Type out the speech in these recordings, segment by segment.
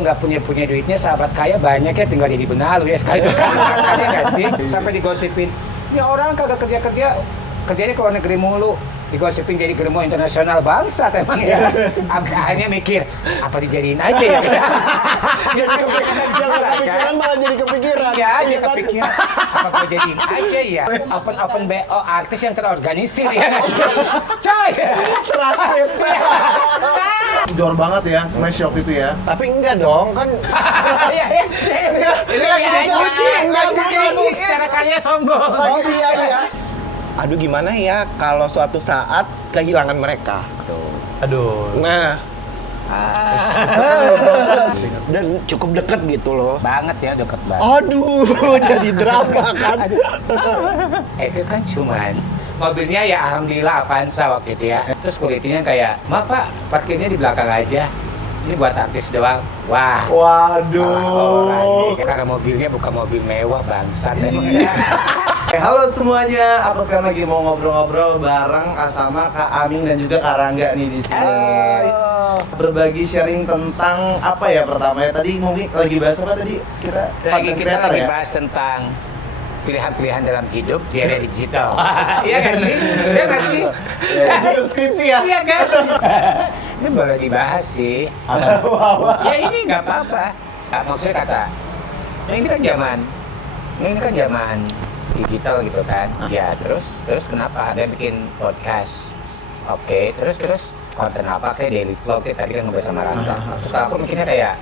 nggak punya duitnya, sahabat kaya banyak ya, tinggal jadi benalu ya sekali dua kali. Ada nggak sih? Sampai digosipin, ya orang kagak kerja, kerjanya ke luar negeri mulu. Digosipin jadi germo internasional bangsat emang ya. Akhirnya mikir, apa dijadiin aja ya? Jadi kepikiran malah jadi kepikiran. Iya aja kepikiran, apa gue jadiin aja ya? Open BO artis yang terorganisir ya. Coy! Trusted. Jor banget ya, smash waktu itu ya. Tapi enggak dong, kan Ini lagi dipuji, secara karya sombong. oh iya. Aduh gimana ya kalau suatu saat kehilangan mereka. Aduh. Nah. Dan cukup deket gitu loh. Banget ya, deket banget. Aduh, jadi drama kan. Itu kan cuman mobilnya ya alhamdulillah Avanza waktu itu ya. Terus kulitnya kayak, maaf pak, parkirnya di belakang aja. Ini buat artis doang. Wah. Waduh. Karena mobilnya bukan mobil mewah bangsat. Halo semuanya, aku sekarang lagi mau ngobrol-ngobrol bareng sama Kak Aming dan juga Kak Rangga nih di sini. Berbagi sharing tentang apa ya pertama ya? Tadi mungkin lagi bahas apa tadi? Kita Lagi bahas tentang pilihan-pilihan dalam hidup di era digital. Iya kan sih? Iya kan sih? Judul skripsi ya? Iya kan? Ini boleh dibahas sih. Ya ini nggak apa-apa. Maksudnya kata, ini kan zaman digital gitu kan. Ya terus kenapa ada yang bikin podcast? Oke, terus konten apa kayak daily vlog kayak tadi kan ngobrol sama Rangga. Terus aku mikirnya kayak,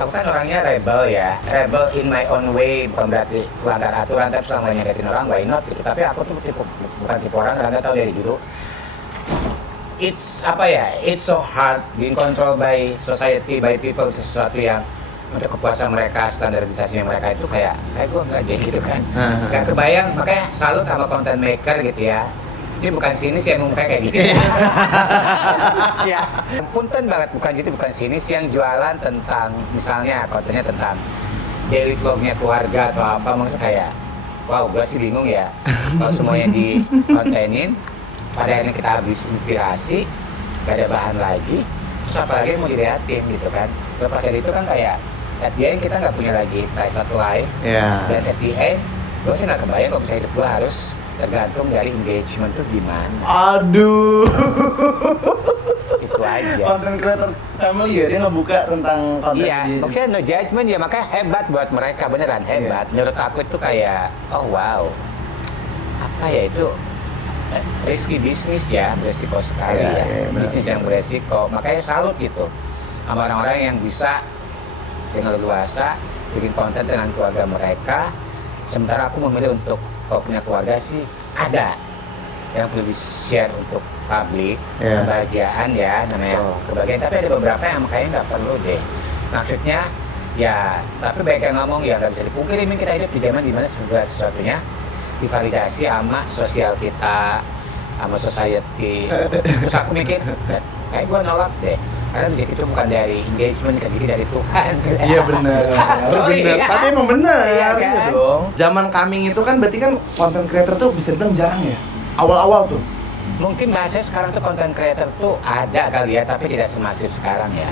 aku kan orangnya rebel ya, rebel in my own way, bukan berarti melanggar aturan, tapi selama nyakitin orang, why not gitu. Tapi aku tuh bukan tipe orang, Rangga tahu dari dulu. It's so hard being controlled by society, by people, itu sesuatu yang untuk kepuasan mereka, standarisasi mereka itu kayak gue nggak jadi gitu kan. Gak kebayang, makanya salut sama content maker gitu ya. Ini bukan sinis yang mukanya kayak gitu. Ya, punten banget bukan sinis yang jualan tentang misalnya kontennya tentang daily vlognya keluarga atau apa, maksudnya kayak wow, gue sih bingung ya kalau semuanya di kontenin pada akhirnya kita habis inspirasi, gak ada bahan lagi, terus apalagi yang mau diliatin gitu kan. Lepas dari itu kan kayak at the end kita nggak punya lagi private life, dan at the end gue sih nggak kebayang kalau bisa hidup gue harus tergantung dari engagement tuh gimana. Aduh. Itu aja. Content creator family ya, dia ngebuka tentang konten Iya, maksudnya no judgment ya, makanya hebat buat mereka, beneran hebat. Menurut aku itu kayak, oh wow, apa ya itu risky bisnis ya, beresiko sekali ya. Bisnis yang beresiko, makanya salut gitu sama orang-orang yang bisa dengan leluasa bikin konten dengan keluarga mereka. Sementara aku memilih untuk, kalau punya keluarga sih ada yang perlu di-share untuk publik, kebahagiaan ya, namanya kebahagiaan. Tapi ada beberapa yang kayaknya nggak perlu deh. Maksudnya ya, tapi baik yang ngomong ya nggak bisa dipungkiri, kita hidup di zaman dimana segala sesuatunya divalidasi sama sosial kita, sama society. Terus aku mikir, kayak gue nolak deh. Karena rezeki itu bukan dari engagement, rezeki dari Tuhan. Iya benar. Sorry, ya. Tapi emang benar. Iya kan? Iya dong. Zaman coming itu kan berarti kan content creator tuh bisa dibilang jarang ya. Awal-awal tuh. Mungkin bahasanya sekarang tuh content creator tuh ada kali ya, tapi tidak semasif sekarang ya.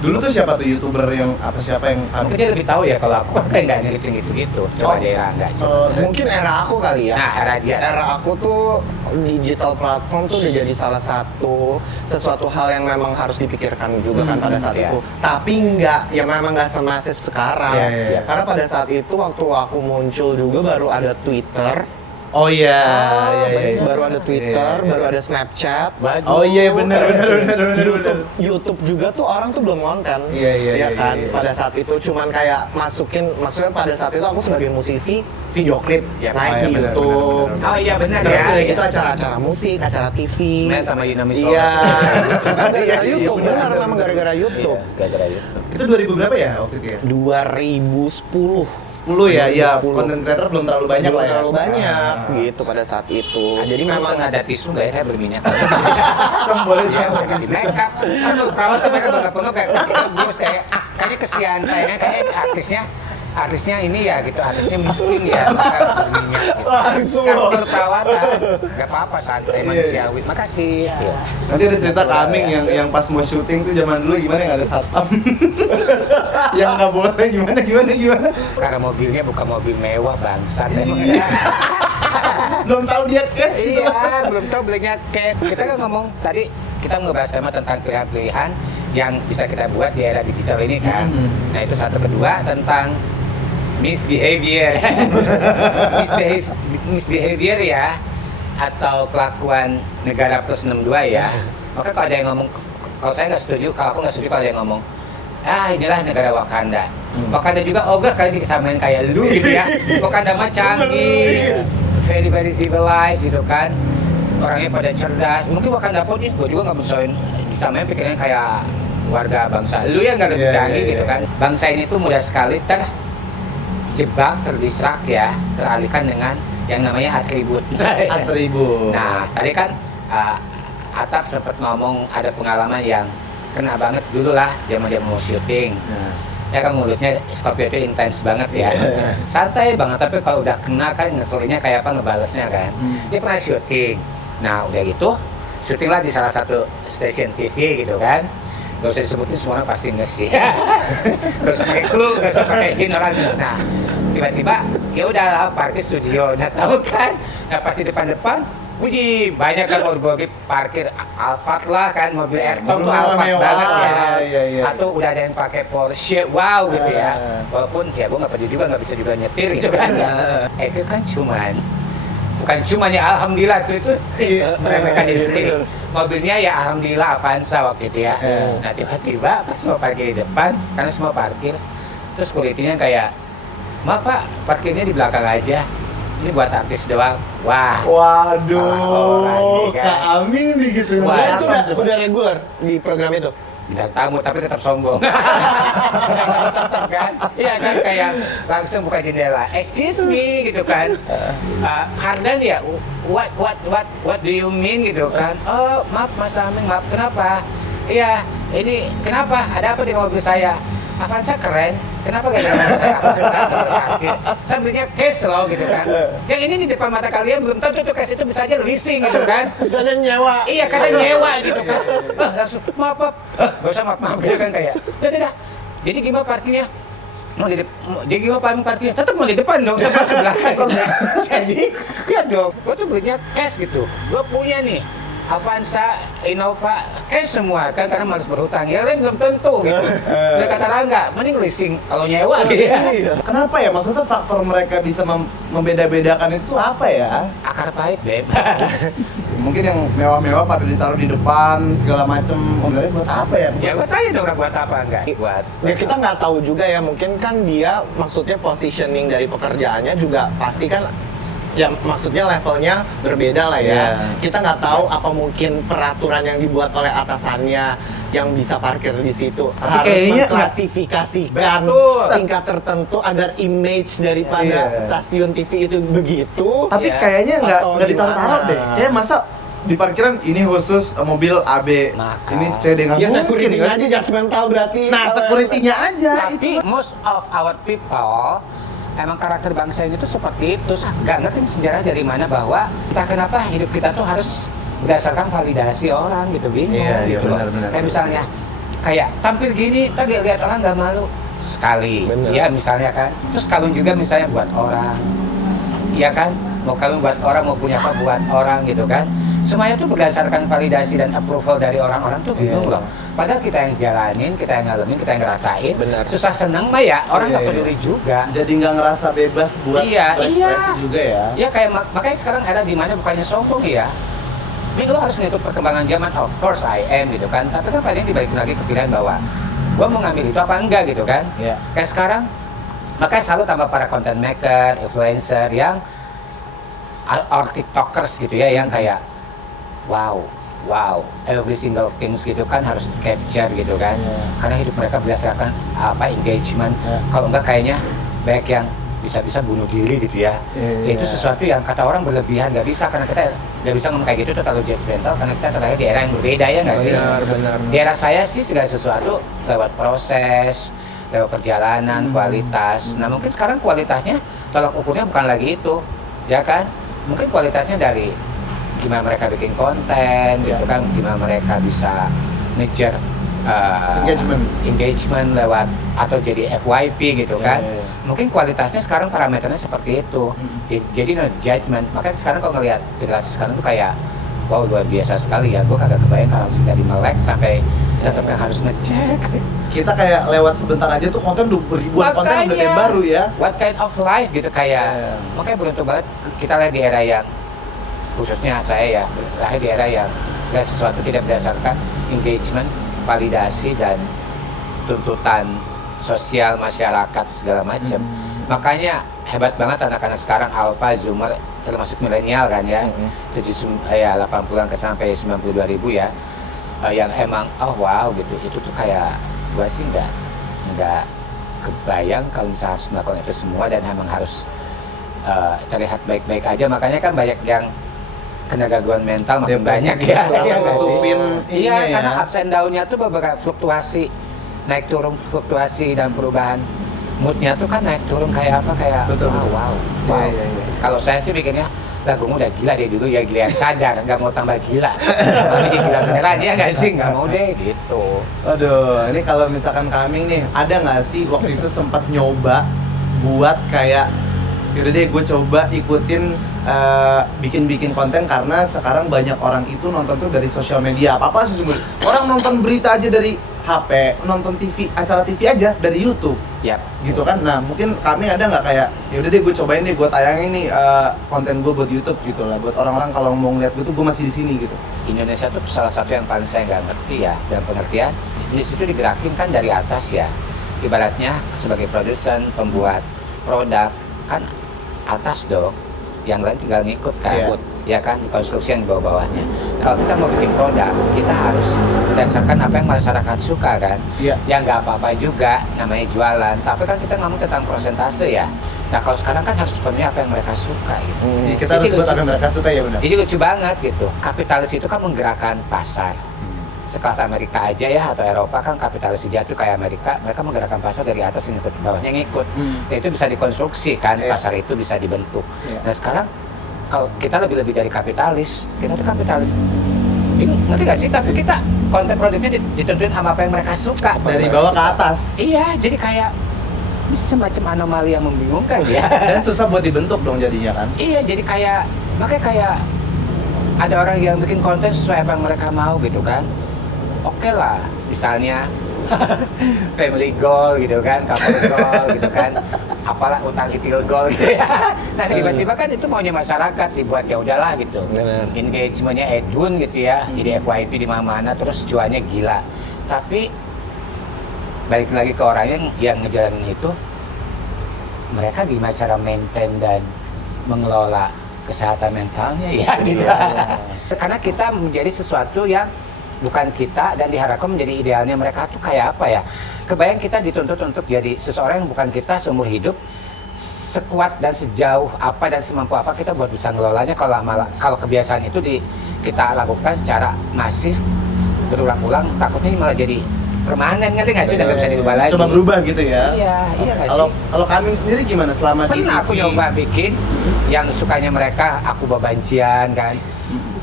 Dulu tuh siapa tuh YouTuber yang siapa yang Mungkin dia lebih tahu ya, kalau aku kan nggak ngikutin gitu-gitu. Coba dia nggak. Mungkin era aku kali ya. Nah, era dia. Era aku tuh digital platform tuh udah jadi salah satu sesuatu hal yang memang harus dipikirkan juga kan pada saat itu. Tapi memang nggak semasif sekarang. Karena pada saat itu waktu aku muncul juga baru ada Twitter. Oh iya, Baru ada Twitter, baru ada Snapchat. Oh iya benar. YouTube juga tuh orang tuh belum konten. Iya kan. Iya. Pada saat itu cuman kayak maksudnya pada saat itu aku sebagai musisi video klip naik di benar, YouTube. Oh iya benar Terus ya. udah gitu acara-acara musik, acara TV. Sebenarnya sama Yunami Solo. Iya. Gara-gara YouTube, benar memang gara-gara YouTube. Gara-gara YouTube. Itu 2000 berapa ya waktu itu ya? 2010. 10 ya, iya. Content creator belum terlalu banyak lah ya. Terlalu banyak gitu pada saat itu. Jadi memang ada tisu nggak ya, saya berminyak. Cong boleh sih. Makeup, aduh perawat tuh mereka bakal kayak kayaknya kesian, kayaknya artisnya artisnya ini ya gitu, artisnya miskin ya, bukan berminyak gitu. Langsung Kan loh. tertawakan, nggak apa-apa santai manusiawi. Makasih. Iya. Nanti ada cerita ke Aming yang pas mau syuting tuh zaman dulu gimana yang ada satpam. Yang nggak boleh gimana. Karena mobilnya bukan mobil mewah bangsat. Belum tahu dia cash itu. Iya, belum tahu belinya cash. Kita kan ngomong tadi kita ngebahas sama tentang pilihan-pilihan yang bisa kita buat di era digital ini kan. Nah itu satu, kedua tentang misbehavior. misbehavior ya, atau kelakuan negara plus 62 ya. Maka kalau ada yang ngomong, kalau saya nggak setuju, kalau aku nggak setuju kalau ada yang ngomong, inilah negara Wakanda. Wakanda juga ogah kali disamain kayak lu gitu ya. Wakanda mah canggih, very civilized gitu kan. Orangnya pada cerdas. Mungkin Wakanda pun gue juga nggak berusahain disamain pikirannya kayak warga bangsa lu yang nggak lebih canggih gitu kan. Bangsa ini tuh mudah sekali terjebak, terdistrak ya, teralihkan dengan yang namanya atribut. Atribut. Nah, tadi kan Atap sempat ngomong ada pengalaman yang kena banget dulu lah zaman dia mau syuting. Ya kan mulutnya Scorpio itu intens banget ya. Santai banget, tapi kalau udah kena kan ngeselinnya kayak apa ngebalesnya kan. Dia pernah syuting. Nah, udah gitu syuting lah di salah satu stasiun TV gitu kan. Gak usah disebutin, semua orang pasti ngerti. Gak usah pakai clue, gak usah pakai hint orang gitu. Nah, tiba-tiba ya udahlah parkir studio. Nah, tahu kan? Nah, pas di depan-depan, wih banyak kan mobil parkir Alphard lah kan, mobil Airton tuh Alphard banget ya. Iya. Atau udah ada yang pakai Porsche, wow gitu ya. Walaupun ya gue nggak pede juga, nggak bisa juga nyetir gitu kan. Itu kan bukan cuman ya alhamdulillah itu meremehkan diri sendiri. Mobilnya ya alhamdulillah Avanza waktu itu ya. Nah tiba-tiba pas mau parkir di depan, karena semua parkir, terus security-nya kayak, maaf pak, parkirnya di belakang aja. Ini buat artis doang. Wah. Waduh, kan. Kak Aming nih gitu. Wah, Itu udah reguler di program itu. Bintang tamu tapi tetap sombong. Tetap kan? Iya kan kayak langsung buka jendela. Excuse me gitu kan. Hardan ya. What do you mean gitu kan? Oh, maaf Mas Aming, maaf. Kenapa? Iya, ini kenapa? Ada apa di mobil saya? Avanza keren. Kenapa gak ada mobil saya? Avanza parkir. Saya belinya cash loh gitu kan. Yang ini di depan mata kalian belum tentu tuh cash itu bisa aja leasing gitu kan. Misalnya nyewa. Iya, kata nyewa gitu kan. Langsung maaf, gak usah maaf gitu kan kayak. Udah. Jadi gimana parkirnya? Dia gimana parkirnya? Tetap mau di depan dong, sama ke belakang. Jadi, lihat dong, gua tuh belinya cash gitu. Gua punya nih Avanza, Innova, cash semua kan karena malas berhutang. Ya lain belum tentu gitu. Dia kata Rangga, mending leasing kalau nyewa gitu ya. Kenapa ya? Maksudnya faktor mereka bisa membeda-bedakan itu apa ya? Akar pahit, Beb. Mungkin yang mewah-mewah pada ditaruh di depan segala macem. Sebenarnya buat apa ya? Ya gua tanya dong buat apa enggak? Buat Ya kita nggak tahu juga ya, mungkin kan dia maksudnya positioning dari pekerjaannya juga pasti kan ya maksudnya levelnya berbeda lah ya. Yeah. Kita nggak tahu apa mungkin peraturan yang dibuat oleh atasannya yang bisa parkir di situ harus kayaknya mengklasifikasikan Betul. tingkat tertentu agar image daripada stasiun TV itu begitu. Tapi Iya. kayaknya nggak Atau ditaruh-taruh gimana? deh. Kayak masa di parkiran ini khusus mobil AB, Maka. ini CD nggak Ya mungkin security nggak aja sih? judgmental berarti. Nah, security-nya aja Tapi itu. most of our people emang karakter bangsa ini tuh seperti itu. Gak ngerti sejarah dari mana bahwa entah kenapa hidup kita tuh harus berdasarkan validasi orang gitu, bingung Iya, gitu loh. benar. Kayak misalnya kayak tampil gini, tadi lihat orang nggak malu sekali, Benar. ya misalnya kan. Terus kawin juga misalnya buat orang, iya kan? Mau kawin buat orang, mau punya apa buat orang gitu kan. Semuanya tuh berdasarkan validasi dan approval dari orang-orang tuh bingung Iya. loh. Padahal kita yang jalanin, kita yang ngalamin, kita yang ngerasain. Benar. Susah seneng mah ya, orang nggak Iya, peduli juga. Jadi nggak ngerasa bebas buat Iya, berekspresi iya. juga ya. Ya kayak makanya sekarang era di mana bukannya sombong ya. Tapi lo harus ngikut perkembangan zaman, of course I am gitu kan. Tapi kan paling dibalikin lagi ke pilihan bahwa gua mau ngambil itu apa enggak gitu kan. Iya. Kayak sekarang, makanya selalu tambah para content maker, influencer yang or tiktokers gitu ya, yang kayak wow, every single things gitu kan harus capture gitu kan. Karena hidup mereka berdasarkan engagement. Kalau enggak kayaknya banyak yang bisa bunuh diri gitu ya. Itu sesuatu yang kata orang berlebihan, nggak bisa, karena kita nggak bisa ngomong kayak gitu, itu terlalu judgmental karena kita terlahir di era yang berbeda ya nggak sih? Benar. Di era saya sih segala sesuatu lewat proses, lewat perjalanan, kualitas. Nah mungkin sekarang kualitasnya tolak ukurnya bukan lagi itu, ya kan? Mungkin kualitasnya dari gimana mereka bikin konten, gitu kan? Gimana mereka bisa ngejar engagement lewat atau jadi FYP gitu kan? Mungkin kualitasnya sekarang parameternya seperti itu. Jadi no judgment. Makanya sekarang kalau ngelihat generasi sekarang tuh kayak wow luar biasa sekali ya. Gue kagak kebayang kalau dari melek sampai tetap yang harus ngecek. Kita kayak lewat sebentar aja tuh konten ribuan konten udah yang baru ya. What kind of life gitu kayak. Makanya beruntung banget kita lihat di era yang khususnya saya ya lahir di era yang segala sesuatu tidak berdasarkan engagement, validasi dan tuntutan sosial masyarakat segala macam. Makanya hebat banget anak-anak sekarang Alpha, Zoomer termasuk milenial kan ya. 80-an ke sampai 92.000 ya. Yang emang oh wow gitu. Itu tuh kayak gua sih nggak kebayang kalau misalnya harus melakukan itu semua dan emang harus terlihat baik-baik aja. Makanya kan banyak yang kena gangguan mental makin banyak ya. Iya nggak sih? Iya, karena ups and down-nya tuh beberapa fluktuasi, naik turun fluktuasi dan perubahan moodnya tuh kan naik turun kayak apa kayak wow. Iya. Kalau saya sih bikinnya lagumu udah gila deh dulu ya, gila yang sadar, nggak mau tambah gila. Tapi dia gila beneran ya nggak sih, nggak mau deh gitu. Aduh, ini kalau misalkan Kaming nih, ada nggak sih waktu itu sempat nyoba buat kayak yaudah deh gue coba ikutin bikin konten karena sekarang banyak orang itu nonton tuh dari sosial media apa sih sebenarnya. Orang nonton berita aja dari HP, nonton TV, acara TV aja dari YouTube. Yap. Gitu kan. Nah, mungkin kami ada nggak kayak yaudah deh gue cobain deh, gue tayangin nih konten gue buat YouTube gitu lah. Buat orang-orang kalau mau ngeliat gue tuh gue masih di sini gitu. Indonesia tuh salah satu yang paling saya nggak ngerti ya, dan pengertian di situ digerakin kan dari atas ya. Ibaratnya sebagai produsen, pembuat produk kan atas dong, yang lain tinggal ngikut kan, ya kan, dikonstruksi yang di bawah-bawahnya. Kalau kita mau bikin produk, kita harus berdasarkan apa yang masyarakat suka kan, yang nggak apa-apa juga, namanya jualan, tapi kan kita ngomong tentang persentase ya. Nah kalau sekarang kan harus sepenuhnya apa yang mereka suka gitu. Jadi kita harus buat apa yang mereka suka ya benar. Jadi lucu banget gitu, kapitalis itu kan menggerakkan pasar. Sekelas Amerika aja ya, atau Eropa kan kapitalis sejati kayak Amerika, mereka menggerakkan pasar dari atas yang ikut, bawahnya ngikut. Nah, itu bisa dikonstruksi kan, pasar itu bisa dibentuk. Nah sekarang kalau kita lebih dari kapitalis, kita tuh kapitalis. Ngerti gak sih? Tapi kita konten produknya ditentuin sama apa yang mereka suka. Dari bawah ke atas. Iya, jadi kayak semacam anomali yang membingungkan ya. Dan susah buat dibentuk dong jadinya kan. Iya, jadi kayak makanya kayak ada orang yang bikin konten sesuai apa yang mereka mau gitu kan. Oke lah, misalnya family goal gitu kan, couple goal gitu kan, apalah utang itil goal gitu ya. Nah tiba-tiba kan itu maunya masyarakat dibuat ya udahlah gitu. Engagementnya edun gitu ya, jadi FYP di mana-mana terus cuannya gila. Tapi balik lagi ke orang yang ngejalanin itu, mereka gimana cara maintain dan mengelola kesehatan mentalnya ya gitu. Karena kita menjadi sesuatu yang bukan kita dan diharapkan menjadi idealnya mereka tuh kayak apa ya. Kebayang kita dituntut untuk jadi seseorang yang bukan kita seumur hidup, sekuat dan sejauh apa dan semampu apa kita buat bisa ngelolanya. Kalau kebiasaan itu kita lakukan secara masif berulang-ulang, takutnya malah jadi permanen, ngerti nggak sih? Udah nggak bisa dirubah lagi. Coba berubah gitu ya. Iya nggak sih? Kalau Kaming sendiri gimana selama di TV? Aku nyoba bikin yang sukanya mereka, aku bebancian kan.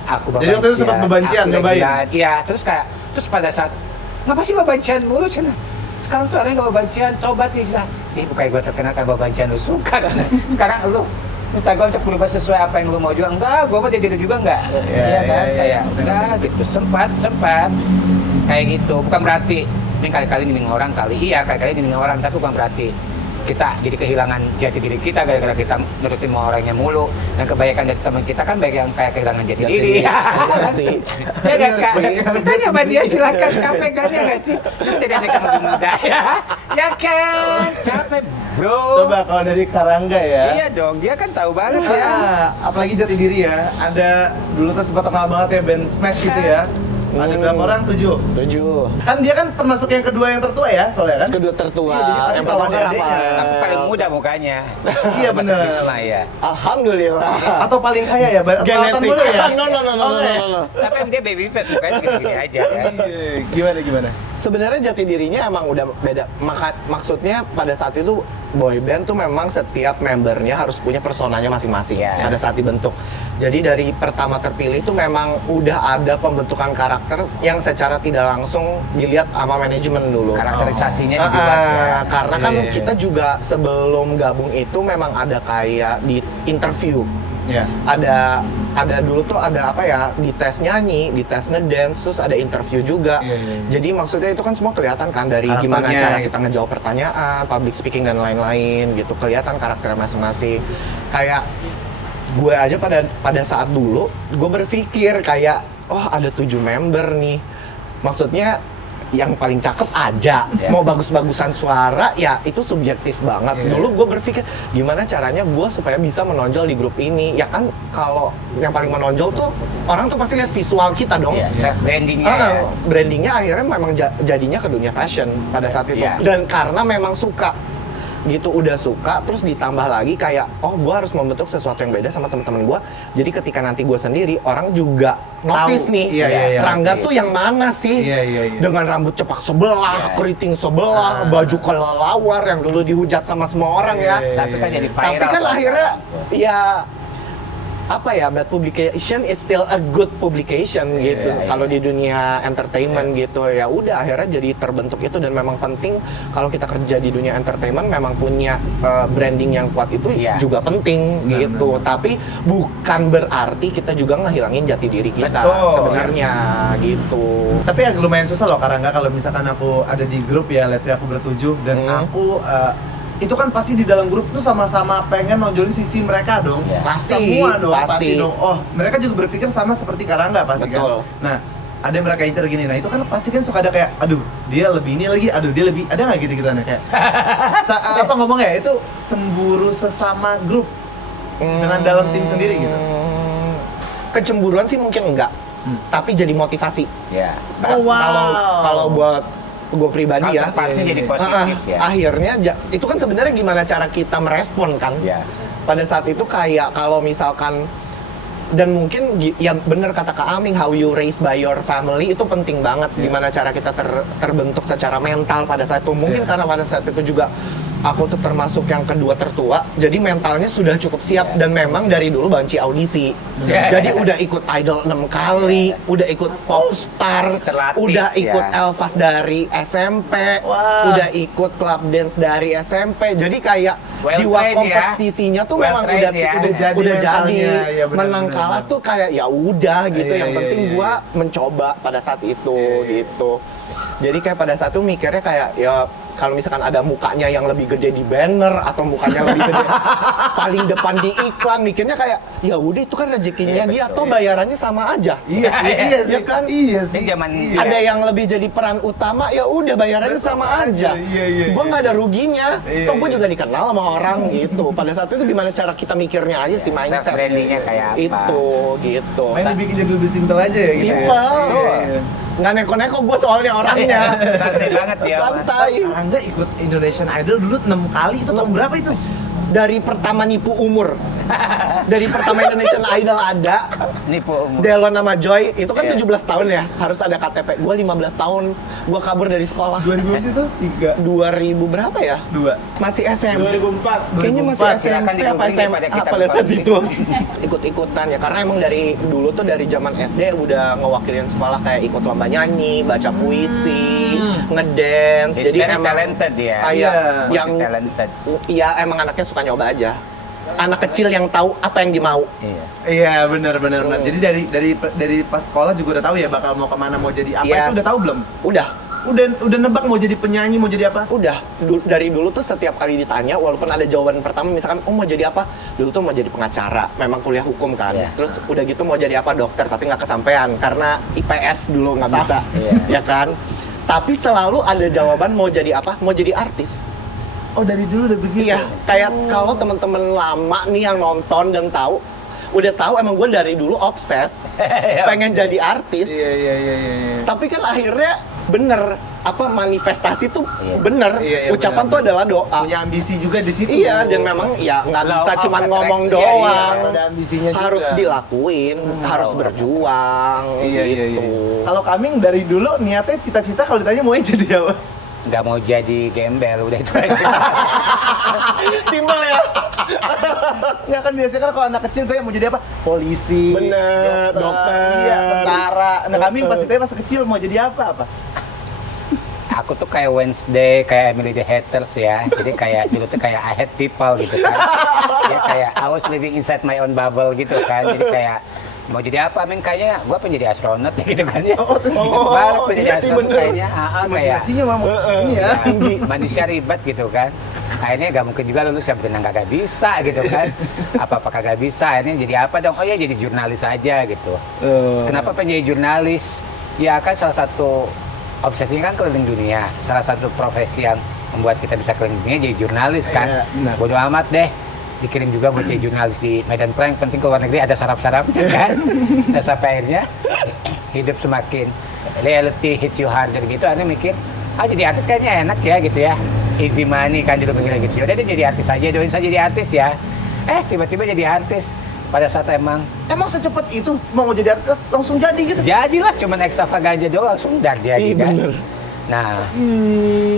Jadi waktu itu sempat bebancian nyobain? Iya, terus pada saat ngapa sih bebancian mulu Cina? Sekarang tuh ada yang nggak bebancian, tobat ya. Bukannya gue terkenal kan bebancian lu suka kan? Sekarang lu minta gue untuk berubah sesuai apa yang lu mau juga, enggak, gue mah jadi juga enggak. Iya kan, kayak enggak gitu, sempat kayak gitu. Bukan berarti ini kali-kali ninding orang kali-kali ninding orang, tapi bukan berarti kita jadi kehilangan jati diri kita gara-gara kita nurutin mau orangnya mulu, dan kebanyakan dari teman kita kan banyak yang kayak kehilangan jati diri. Iya sih. Ya nggak kak? Kita nyoba dia silakan, capek kan ya nggak sih? Kita jadi anak muda ya kan? Capek bro. Coba kalau dari Karangga ya. Iya dong, dia kan tahu banget ya. Apalagi jati diri ya. Ada dulu tuh sempat terkenal banget ya band Smash gitu ya. Ada berapa orang? 7. 7. Kan dia kan termasuk yang kedua yang tertua ya, soalnya kan? Kedua tertua. Iya, jadi pasti yang tahu pertama adik-adiknya. Rafael. Tapi paling muda mukanya. Iya, Masa bener. Bisma ya. Alhamdulillah. Atau paling kaya ya, perawatan mulu ya? No. Tapi dia baby face mukanya gini-gini aja kan. Iya, gimana? Sebenarnya jati dirinya emang udah beda. Maksudnya pada saat itu boy band tuh memang setiap membernya harus punya personanya masing-masing Iya. pada saat dibentuk. Jadi dari pertama terpilih itu memang udah ada pembentukan karakter yang secara tidak langsung dilihat sama manajemen dulu. Karakterisasinya Ah, dibuat ya. karena kan Iya. kita juga sebelum gabung itu memang ada kayak di interview. Ya. Ada dulu tuh ada apa ya, di tes nyanyi, di tes ngedance, terus ada interview juga. Iya. Jadi maksudnya itu kan semua kelihatan kan dari gimana Karakternya, cara gitu. kita ngejawab pertanyaan, public speaking dan lain-lain gitu. Kelihatan karakter masing-masing. Kayak gue aja pada saat dulu gue berpikir kayak oh ada 7 member nih. Maksudnya yang paling cakep ada, Ya. mau bagus-bagusan suara ya itu subjektif banget. Iya. Dulu gue berpikir gimana caranya gue supaya bisa menonjol di grup ini. Ya kan kalau yang paling menonjol tuh orang tuh pasti lihat visual kita dong. Iya, self brandingnya. Brandingnya akhirnya memang jadinya ke dunia fashion pada saat itu. Iya. Dan karena memang suka gitu, udah suka, terus ditambah lagi kayak oh gue harus membentuk sesuatu yang beda sama teman-teman gue. Jadi ketika nanti gue sendiri orang juga notice Tahu. nih, Iya. Rangga tuh yang mana sih? Iya. Dengan rambut cepak sebelah, Iya. keriting sebelah, baju kelelawar yang dulu dihujat sama semua orang ya. Iya. Tapi kan jadi viral. Tapi kan tuh akhirnya sekarang. ya apa ya, bad publication is still a good publication gitu. iya. Kalau di dunia entertainment gitu ya udah akhirnya jadi terbentuk itu. Dan memang penting kalau kita kerja di dunia entertainment memang punya branding yang kuat itu Iya. juga penting Benar, gitu. Tapi bukan berarti kita juga ngehilangin jati diri kita Betul. sebenarnya gitu. Tapi agak lumayan susah loh karena kalau misalkan aku ada di grup ya, let's say aku bertujuh dan aku itu kan pasti di dalam grup tuh sama-sama pengen nonjolin sisi mereka dong. Iya. Pasti, Semua dong, pasti pasti. dong. Oh, mereka juga berpikir sama seperti Karangga pasti Betul. kan. Nah, ada yang mereka incer gini. Nah, itu kan pasti kan suka ada kayak aduh, dia lebih ini lagi, aduh dia lebih, ada nggak gitu-gituan kayak apa ngomongnya itu cemburu sesama grup dengan dalam tim sendiri gitu. Kecemburuan sih mungkin enggak. Tapi jadi motivasi. Ya. Oh, wow. Kalau buat gue pribadi ya, Counterpartnya jadi positif ya. akhirnya itu kan sebenarnya gimana cara kita merespon kan. Ya. Pada saat itu kayak kalau misalkan dan mungkin ya bener kata Kak Aming, how you raised by your family itu penting banget. Gimana cara kita terbentuk secara mental pada saat itu. Mungkin karena pada saat itu juga aku tuh termasuk yang kedua tertua, jadi mentalnya sudah cukup siap. Dan memang dari dulu banci audisi. Jadi udah ikut Idol 6 kali, udah ikut Popstar, Terlatih, udah ikut ya. Elvas dari SMP, Wah. udah ikut Club Dance dari SMP. Jadi kayak Well jiwa trained ya. kompetisinya tuh Well memang trained udah ya. Udah jadi mentalnya, ya benar, menang benar, kalah benar. tuh kayak ya udah gitu. Iya, Yang iya, penting iya, gua mencoba pada saat itu Iya. gitu. Jadi kayak pada saat itu mikirnya kayak ya kalau misalkan ada mukanya yang lebih gede di banner atau mukanya lebih gede paling depan di iklan, mikirnya kayak ya udah itu kan rezekinya Iya, dia, betul. atau bayarannya sama aja. Iya sih, iya sih. Ya kan? Iya Ini sih. zaman Iya. Ada yang lebih jadi peran utama, ya udah bayarannya sama aja. Iya. Gue nggak ada ruginya. Iya, Toh gue iya. juga dikenal sama orang gitu. Pada saat itu gimana cara kita mikirnya aja sih, mindset. Self brandingnya kayak apa? Itu gitu. Main dibikin jadi lebih simpel aja ya gitu. Simpel. Iya. Nggak neko-neko gue soalnya orangnya. Santai banget dia. Santai. Karangga ikut Indonesian Idol dulu 6 kali, itu tahun berapa itu? Dari pertama nipu umur. Dari pertama Indonesian Idol ada, Nipu umur. Delon sama Joy, itu kan Iya. 17 tahun ya, harus ada KTP. Gue 15 tahun, gue kabur dari sekolah. 2000 itu 3 2000 berapa ya? 2 Masih SMP. 2004. Kayaknya masih 2004. SMP Silakan apa dihubungi SMA pada kita pada saat berkonflik. itu. Ikut-ikutan ya, karena emang dari dulu tuh dari zaman SD udah ngewakilin sekolah kayak ikut lomba nyanyi, baca puisi, ngedance. He's Jadi very emang talented ya. kayak Iya, yang talented. iya emang anaknya suka nyoba aja. Anak kecil yang tahu apa yang dimau. Iya. Iya, benar. Jadi dari pas sekolah juga udah tahu ya bakal mau kemana, mau jadi apa, Yes. itu udah tahu belum? Udah nebak mau jadi penyanyi, mau jadi apa? Udah. Dari dulu tuh setiap kali ditanya, walaupun ada jawaban pertama misalkan, oh mau jadi apa? Dulu tuh mau jadi pengacara, memang kuliah hukum kan. Iya. Terus udah gitu mau jadi apa? Dokter, tapi nggak kesampaian karena IPS dulu nggak Sah. bisa, Iya. ya kan? Tapi selalu ada jawaban mau jadi apa? Mau jadi artis. Oh, dari dulu udah begitu. Iya, kayak kalau teman-teman lama nih yang nonton dan tahu, udah tahu emang gue dari dulu obses pengen jadi artis. Iya. Tapi kan akhirnya bener apa manifestasi tuh bener. Iya, Ucapan bener. tuh adalah doa. Punya ambisi juga di situ. Iya, dan memang ya nggak Law bisa of cuma ngomong attraction, doang. iya, ada ambisinya juga. Harus dilakuin, harus berjuang Iya. gitu. Kalau kami dari dulu niatnya cita-cita kalau ditanya mau jadi apa? Nggak mau jadi gembel, udah itu aja. Simpel ya. Nggak kan biasanya kan kalau anak kecil kayak mau jadi apa? Polisi, Bener, dokter. iya, tentara. Nah kami pas ditanya pas kecil mau jadi apa? Aku tuh kayak Wednesday, kayak Emily the Haters ya. Jadi kayak dulu tuh kayak I hate people gitu kan. Ya kayak I was living inside my own bubble gitu kan. Jadi kayak mau jadi apa? Kayaknya gue pengen jadi astronot gitu kan ya. Banget pengen jadi iya sih, astronot bener. kayaknya. Kayak Imajinasinya memang ini ya. tinggi. Manusia ribet gitu kan. Akhirnya gak mungkin juga lulus yang berenang kagak bisa gitu kan. Apa-apa kagak bisa. Akhirnya jadi apa dong? Oh ya jadi jurnalis aja gitu. Kenapa pengen jadi jurnalis? Ya kan salah satu obsesinya kan keliling dunia. Salah satu profesi yang membuat kita bisa keliling dunia jadi jurnalis kan. Iya, benar. Bodoh amat deh. Dikirim juga buat jadi jurnalis di Medan Perang. Penting ke luar negeri ada sarap-sarapnya kan. Dan sampai akhirnya hidup semakin reality hits you harder gitu. Akhirnya mikir, jadi artis kayaknya enak ya gitu ya. Easy money kan dulu pikirnya gitu. Yaudah deh jadi artis aja, doain saya jadi artis ya. Tiba-tiba jadi artis. Pada saat emang secepat itu mau jadi artis langsung jadi gitu. jadilah cuman ekstravaganza doang langsung dar jadi Iya, kan. bener. Nah,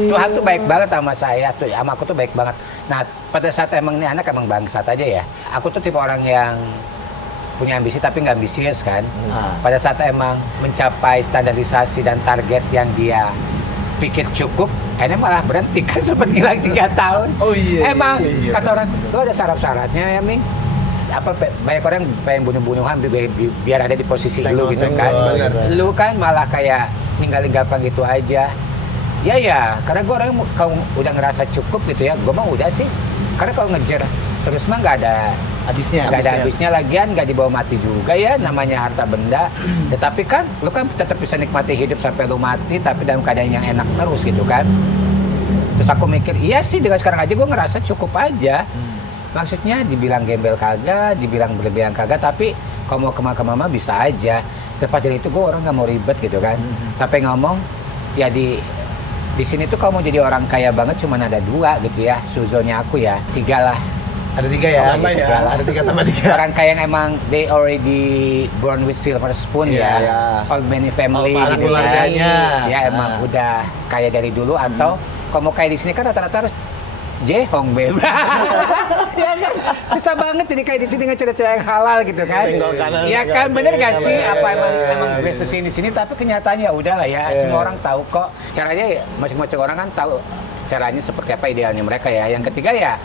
Tuhan tuh baik banget sama saya tuh, sama aku tuh baik banget. Nah, pada saat emang ini anak emang bangsat aja ya. Aku tuh tipe orang yang punya ambisi tapi nggak ambisius kan. Pada saat emang mencapai standarisasi dan target yang dia pikir cukup, akhirnya malah berhenti kan sempat ngilang 3 tahun. Oh iya. Emang iya. kata orang, lu ada syarat-syaratnya ya Ming. Banyak orang pengen bunuh-bunuhan biar ada di posisi lu gitu kan. Lu kan malah kayak ninggalin gampang gitu aja. Ya, karena gue orang kalau udah ngerasa cukup gitu ya, gue mah udah sih. Karena kalau ngejar terus mah nggak ada habisnya lagian, nggak dibawa mati juga ya, namanya harta benda. Tetapi kan, lu kan tetap bisa nikmati hidup sampai lu mati, tapi dalam keadaan yang enak terus gitu kan. Terus aku mikir, iya sih dengan sekarang aja gue ngerasa cukup aja. Maksudnya dibilang gembel kagak, dibilang berlebihan kagak, tapi kalau mau kemana-mana bisa aja. Lepas dari itu gue orang nggak mau ribet gitu kan. Sampai ngomong, ya di sini tuh kalau mau jadi orang kaya banget cuma ada 2 gitu ya. Suzonnya aku ya 3 lah. Ada 3 ya. Tambah ya. Ada 3 tambah 3. Orang kaya yang emang they already born with silver spoon ya. All many family All gitu keluarganya. Ya emang udah kaya dari dulu atau kalau mau kaya di sini kan rata-rata harus jehong beb. Ya kan? Susah banget jadi kayak di sini dengan cara-cara yang halal gitu kan. Iya kan, bener gak sih? Apa emang gue sesini sini tapi kenyataannya ya udahlah ya. Semua orang tahu kok. Caranya ya masing-masing orang kan tahu caranya seperti apa idealnya mereka ya. Yang ketiga ya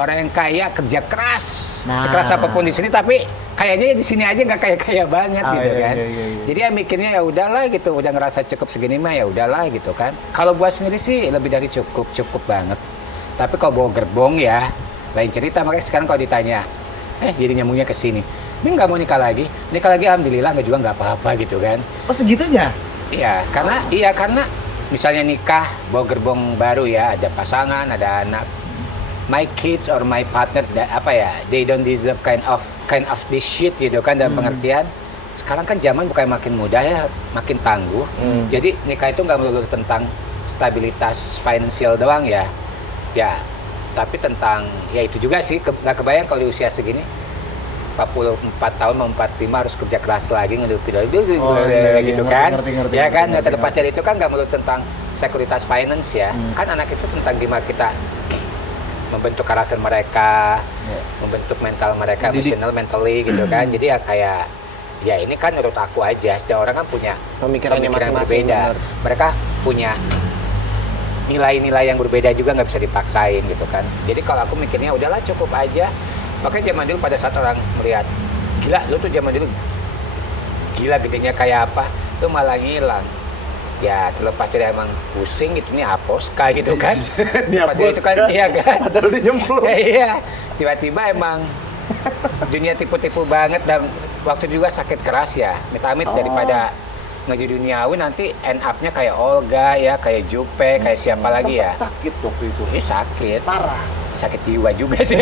orang yang kaya kerja keras. Sekeras apapun di sini tapi kayaknya di sini aja nggak kaya-kaya banget gitu kan. Jadi ya mikirnya ya udahlah gitu, udah ngerasa cukup segini mah ya udahlah gitu kan. Kalau buat sendiri sih lebih dari cukup banget. Tapi kalau bawa gerbong ya, lain cerita. Makanya sekarang kalau ditanya, jadi nyambungnya ke sini. Ini nggak mau nikah lagi alhamdulillah nggak juga nggak apa-apa gitu kan. Oh segitunya? Iya, karena misalnya nikah, bawa gerbong baru ya, ada pasangan, ada anak. My kids or my partner, they don't deserve kind of this shit gitu kan dalam pengertian. Sekarang kan zaman bukan makin muda ya, makin tangguh. Jadi nikah itu nggak melulu tentang stabilitas finansial doang ya. Ya, tapi tentang, ya itu juga sih, nggak kebayang kalau di usia segini 44 tahun mau 45 harus kerja keras lagi ngedupin gitu kan. Ngerti, ya kan, terlepas dari itu kan nggak melulu tentang sekuritas finance ya. Kan anak itu tentang gimana kita membentuk karakter mereka, membentuk mental mereka, emotional, mentally gitu kan. Jadi ya kayak, ya ini kan menurut aku aja, setiap orang kan punya pemikiran masing-masing berbeda. Mereka punya nilai-nilai yang berbeda juga nggak bisa dipaksain gitu kan. Jadi kalau aku mikirnya udahlah cukup aja. Makanya zaman dulu pada saat orang melihat, gila lu tuh zaman dulu gila gedenya kayak apa, lu malah ngilang. Ya terlepas dari emang pusing gitu nih aposka gitu kan. Padahal itu kan iya kan. Padahal udah nyemplung. Iya. Tiba-tiba emang dunia tipu-tipu banget dan waktu juga sakit keras ya. Amit-amit daripada ngaji duniawi nanti end up-nya kayak Olga ya, kayak Jupe, kayak siapa lagi ya. Sakit waktu itu. Sakit. Parah. Sakit jiwa juga sih.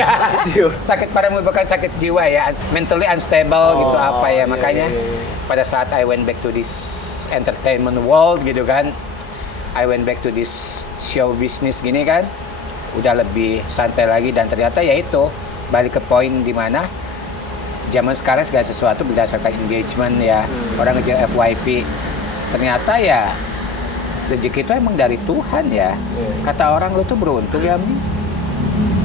Sakit parah bukan sakit jiwa ya, mentally unstable gitu apa ya. Makanya pada saat I went back to this entertainment world gitu kan, I went back to this show business gini kan, udah lebih santai lagi dan ternyata ya itu balik ke poin di mana zaman sekarang segala sesuatu berdasarkan engagement ya. Orang ngejar FYP, ternyata ya rezeki itu emang dari Tuhan ya. Kata orang lu tuh beruntung ya Mi.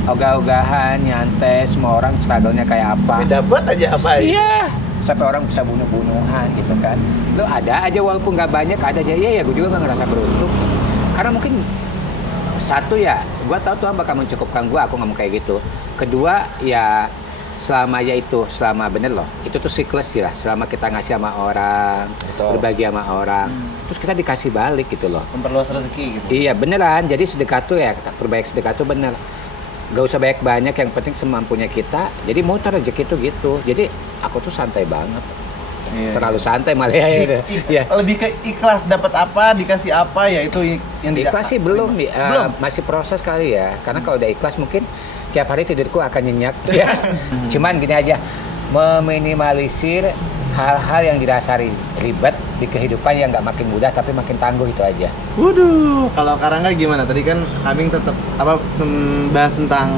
Ogah-ogahan, nyantai, semua orang struggle-nya kayak apa. Beda banget aja apa ya? Iya. Sampai orang bisa bunuh-bunuhan gitu kan. Lu ada aja walaupun nggak banyak, ada aja. Iya ya, gue juga nggak ngerasa beruntung. Karena mungkin satu ya, gue tahu Tuhan bakal mencukupkan gue, aku ngomong kayak gitu. Kedua ya, selama bener loh, itu tuh siklus sih lah. Selama kita ngasih sama orang, berbagi sama orang, terus kita dikasih balik gitu loh. Memperluas rezeki gitu. Iya beneran, jadi sedekah tuh ya, perbaik sedekah tuh bener. Gak usah banyak-banyak, yang penting semampunya kita. Jadi muter rezeki tuh gitu. Jadi aku tuh santai banget. Terlalu santai malah ya. Lebih ke ikhlas, dapat apa, dikasih apa ya itu yang ikhlas sih belum. Masih proses kali ya. Karena kalau udah ikhlas mungkin tiap hari tidurku akan nyenyak. Cuman gini aja, meminimalisir hal-hal yang dirasari ribet di kehidupan yang nggak makin mudah tapi makin tangguh, itu aja. Waduh, kalau Karangga gimana? Tadi kan Aming tetap bahas tentang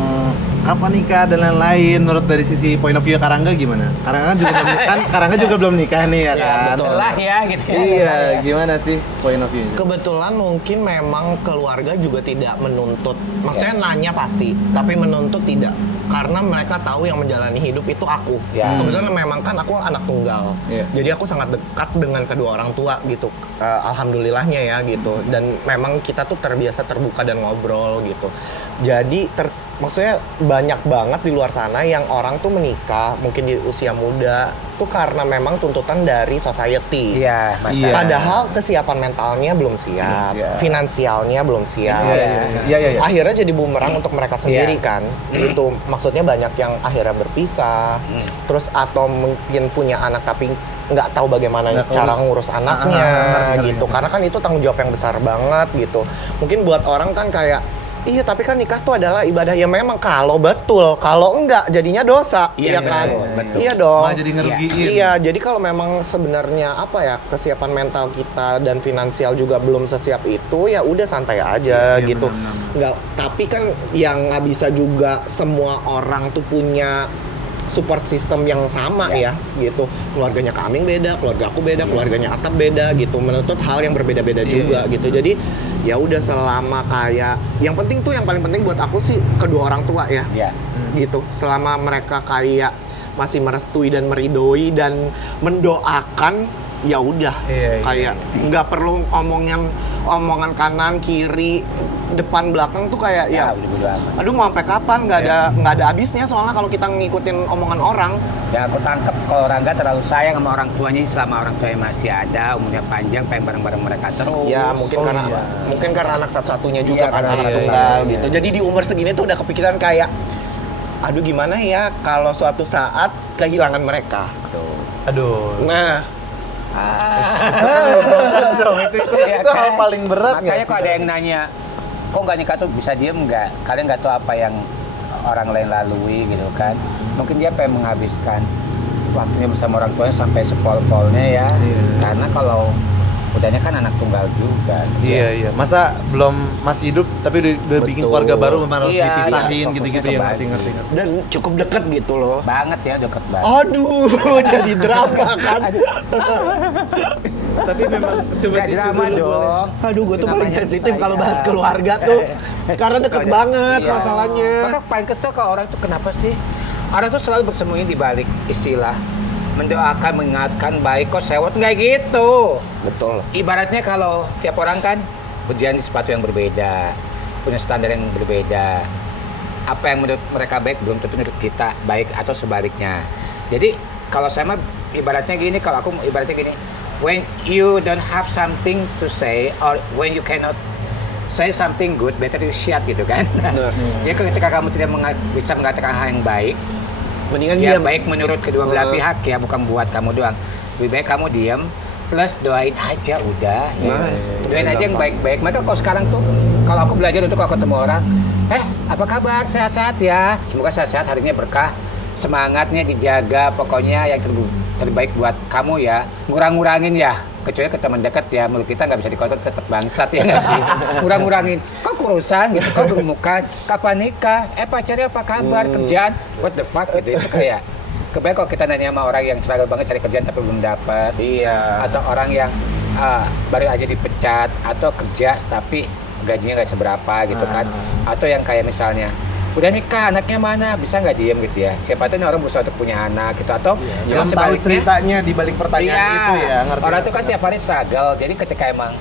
kapan nikah dan lain-lain. Menurut dari sisi point of view Karangga gimana? Karangga juga belum nikah nih ya kan? Betul lah ya gitu. Iya, gimana sih point of view? Kebetulan mungkin memang keluarga juga tidak menuntut. Maksudnya nanya pasti, tapi menuntut tidak. Karena mereka tahu yang menjalani hidup itu aku. Kebetulan memang kan aku anak tunggal. Jadi aku sangat dekat dengan kedua orang tua gitu. Alhamdulillahnya ya gitu. Dan memang kita tuh terbiasa terbuka dan ngobrol gitu. Jadi maksudnya banyak banget di luar sana yang orang tuh menikah mungkin di usia muda tuh karena memang tuntutan dari society. Iya, Padahal kesiapan mentalnya belum siap, finansialnya belum siap. Iya. Akhirnya jadi bumerang untuk mereka sendiri kan. Gitu. Maksudnya banyak yang akhirnya berpisah. Terus atau mungkin punya anak tapi nggak tahu bagaimana cara ngurus anaknya gitu. Karena kan itu tanggung jawab yang besar banget gitu. Mungkin buat orang kan kayak iya, tapi kan nikah tuh adalah ibadah. Ya memang kalau betul, kalau enggak jadinya dosa, iya kan? Betul. Iya dong. Malah jadi ngerugiin. Iya, jadi kalau memang sebenarnya apa ya, kesiapan mental kita dan finansial juga belum sesiap itu, ya udah santai aja gitu. Enggak, tapi kan yang nggak bisa juga semua orang tuh punya support system yang sama ya gitu. Keluarganya Kaming beda, keluarga aku beda, keluarganya Atap beda gitu. Menuntut hal yang berbeda-beda juga gitu. Jadi ya udah selama kayak yang penting tuh, yang paling penting buat aku sih kedua orang tua ya. Gitu. Selama mereka kayak masih merestui dan meridoi dan mendoakan, ya udah kayak nggak perlu omongan kanan kiri depan belakang tuh kayak ya aduh mau sampai kapan, nggak ada habisnya soalnya kalau kita ngikutin omongan orang. Yang aku tangkap, kalau Rangga terlalu sayang sama orang tuanya selama orang tuanya masih ada, umurnya panjang, pengen bareng-bareng mereka terus. Ya mungkin karena anak satu-satunya juga kan, anak tunggal gitu. Jadi di umur segini tuh udah kepikiran kayak aduh gimana ya kalau suatu saat kehilangan mereka. Aduh. Nah, itu hal paling berat. Makanya kok ada yang nanya, kok nggak nikah tuh bisa diem nggak? Kalian nggak tahu apa yang orang lain lalui gitu kan? Mungkin dia pengen menghabiskan waktunya bersama orang tuanya sampai sepol-polnya ya. Karena kalau udahnya kan anak tunggal juga. Iya. Masa belum masih hidup tapi udah bikin keluarga baru memang harus dipisahin gitu-gitu ya. Ngerti. Dan cukup deket gitu loh. Banget ya, deket banget. Aduh, jadi drama kan. Tapi memang coba drama dong. Aduh, gue tuh paling Namanya sensitif saya. kalau bahas keluarga tuh. Karena deket banget masalahnya. Maka paling kesel kalau orang tuh kenapa sih? Orang tuh selalu bersembunyi di balik istilah mendoakan, mengingatkan, baik kok sewot, nggak gitu. Betul. Ibaratnya kalau tiap orang kan ujian di sepatu yang berbeda, punya standar yang berbeda. Apa yang menurut mereka baik belum tentu menurut kita baik atau sebaliknya. Jadi kalau saya mah ibaratnya gini, kalau aku ibaratnya gini, when you don't have something to say or when you cannot say something good, better you shut gitu kan. Ya ketika kamu tidak bisa mengatakan hal yang baik, mendingan ya diam. Baik menurut kedua belah pihak ya, bukan buat kamu doang. Lebih baik kamu diam, plus doain aja udah. Nah, Doain aja yang baik-baik. Maka kalau sekarang tuh, kalau aku belajar untuk kalau ketemu orang, apa kabar? Sehat-sehat ya. Semoga sehat-sehat, harinya berkah. Semangatnya dijaga, pokoknya yang terbaik buat kamu ya. Ngurang-ngurangin ya, kecuali ke teman dekat ya, mulut kita nggak bisa dikontrol, tetap bangsat ya nggak sih. Ngurang-ngurangin, kok kurusan gitu, kok gemukan, kapan nikah, pacarnya apa kabar, kerjaan, what the fuck gitu. Itu kayak kebanyakan kalau kita nanya sama orang yang struggle banget cari kerjaan tapi belum dapat, atau orang yang baru aja dipecat, atau kerja tapi gajinya nggak seberapa gitu kan, atau yang kayak misalnya udah nikah, anaknya mana, bisa nggak diem gitu ya, siapa tahu nih orang berusaha untuk punya anak gitu, atau Yang tahu ceritanya di balik pertanyaan itu ya, ngerti. Orang tuh kan tiap hari struggle, jadi ketika emang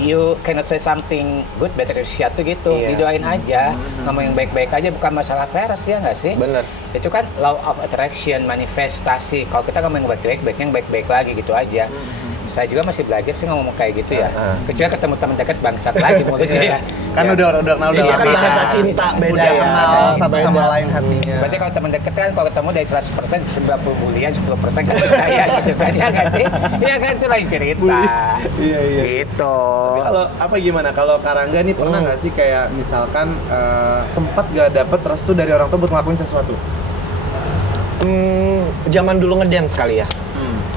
you cannot say something good, better you shut tuh gitu, didoain aja, ngomong yang baik-baik aja, bukan masalah peres ya nggak sih? Bener. Itu kan law of attraction, manifestasi. Kalau kita ngomong yang baik-baik, yang baik-baik lagi gitu aja. Saya juga masih belajar sih ngomong kayak gitu ya. Kecuali ketemu teman dekat bangsat lagi mulutnya ya. Kan udah kenal Itu kan lama. bahasa cinta beda Udah ya. kenal satu sama Beda. lain hatinya. Berarti kalau teman dekat kan kalau ketemu dari 100% 90 bulian, 10% kasih sayang gitu kan, ya nggak sih? Iya kan, itu lain cerita. Iya. Gitu. Tapi kalau apa gimana? Kalau Karangga nih pernah nggak sih kayak misalkan tempat gak dapet restu dari orang tua buat ngelakuin sesuatu? Zaman dulu ngedance kali ya.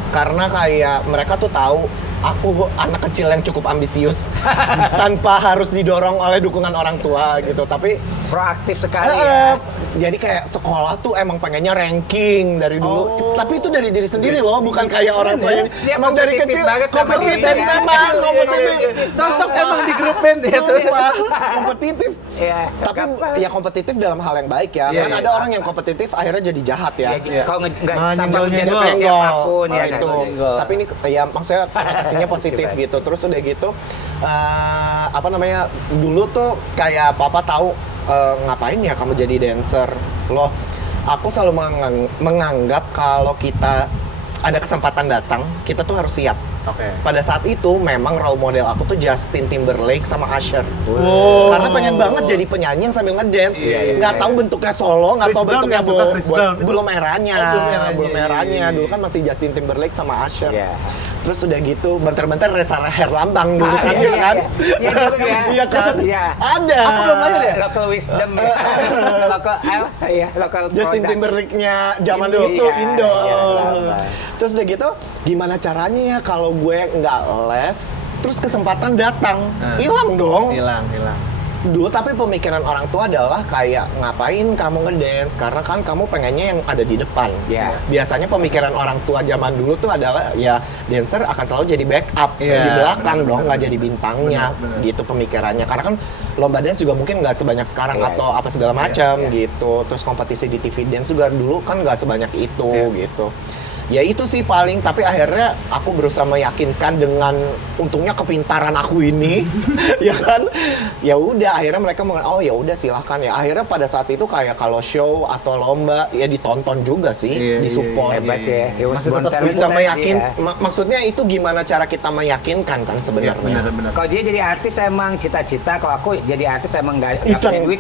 Karena kayak mereka tuh tahu aku anak kecil yang cukup ambisius tanpa harus didorong oleh dukungan orang tua gitu. Tapi Proaktif sekali ya. jadi kayak sekolah tuh emang pengennya ranking dari dulu. Tapi itu dari diri sendiri loh, bukan kayak orang tua yang Dia emang dari kompetitif kecil banget sama kompetitif dirinya. memang kompetitif. Cocok emang di grup band ya. Sumpah, kompetitif. Iya. Tapi ya kompetitif dalam hal yang baik ya. Iya, Kan iya. ada orang yang kompetitif akhirnya jadi jahat ya. Kalau nggak Nah, tambah nyenggol-nyenggol. jadi siapapun ya itu. nyenggol. Tapi ini ya maksudnya konotasinya positif gitu. Terus udah gitu apa namanya? Dulu tuh kayak papa tahu ngapain ya kamu jadi dancer. Loh, aku selalu menganggap kalau kita ada kesempatan datang, kita tuh harus siap. Oke. Pada saat itu memang role model aku tuh Justin Timberlake sama Usher. Oh. Karena pengen banget jadi penyanyi yang sambil ngedance. Iya, Nggak tahu bentuknya solo, nggak Chris tahu Brown bentuknya nggak suka Chris Brown? belum eranya. Oh, belum eranya. Belum eranya. Iya. Dulu kan masih Justin Timberlake sama Usher. Iya. Terus udah gitu, bentar-bentar Reza Herlambang dulu kan, iya, ya kan? iya, dulu ya. Iya kan? Iya. Ada. Aku belum lahir ya? Local wisdom ya. Local Justin product. Timberlake-nya zaman Indo. itu Iya, Indo. iya, sama. Terus udah gitu, gimana caranya ya kalau gue nggak les, terus kesempatan datang, hilang dong. Hilang. Dulu tapi pemikiran orang tua adalah kayak ngapain kamu ngedance karena kan kamu pengennya yang ada di depan. Iya. Biasanya pemikiran orang tua zaman dulu tuh adalah ya dancer akan selalu jadi backup Iya. di belakang dong, nggak jadi bintangnya. Benar. Gitu pemikirannya. Karena kan lomba dance juga mungkin nggak sebanyak sekarang Iya, atau apa segala macam gitu. Terus kompetisi di TV dance juga dulu kan nggak sebanyak itu gitu. Ya itu sih paling, tapi akhirnya aku berusaha meyakinkan dengan untungnya kepintaran aku ini ya kan, ya udah akhirnya mereka mengatakan oh ya udah silahkan ya. Akhirnya pada saat itu kayak kalau show atau lomba ya ditonton juga sih, Iya, disupport. Hebat ya. It was Masih tetap born Bisa talent meyakin, sih ya. maksudnya itu gimana cara kita meyakinkan kan sebenarnya. Benar. Kalau dia jadi artis emang cita-cita, kalau aku jadi artis emang nggak Iseng. duit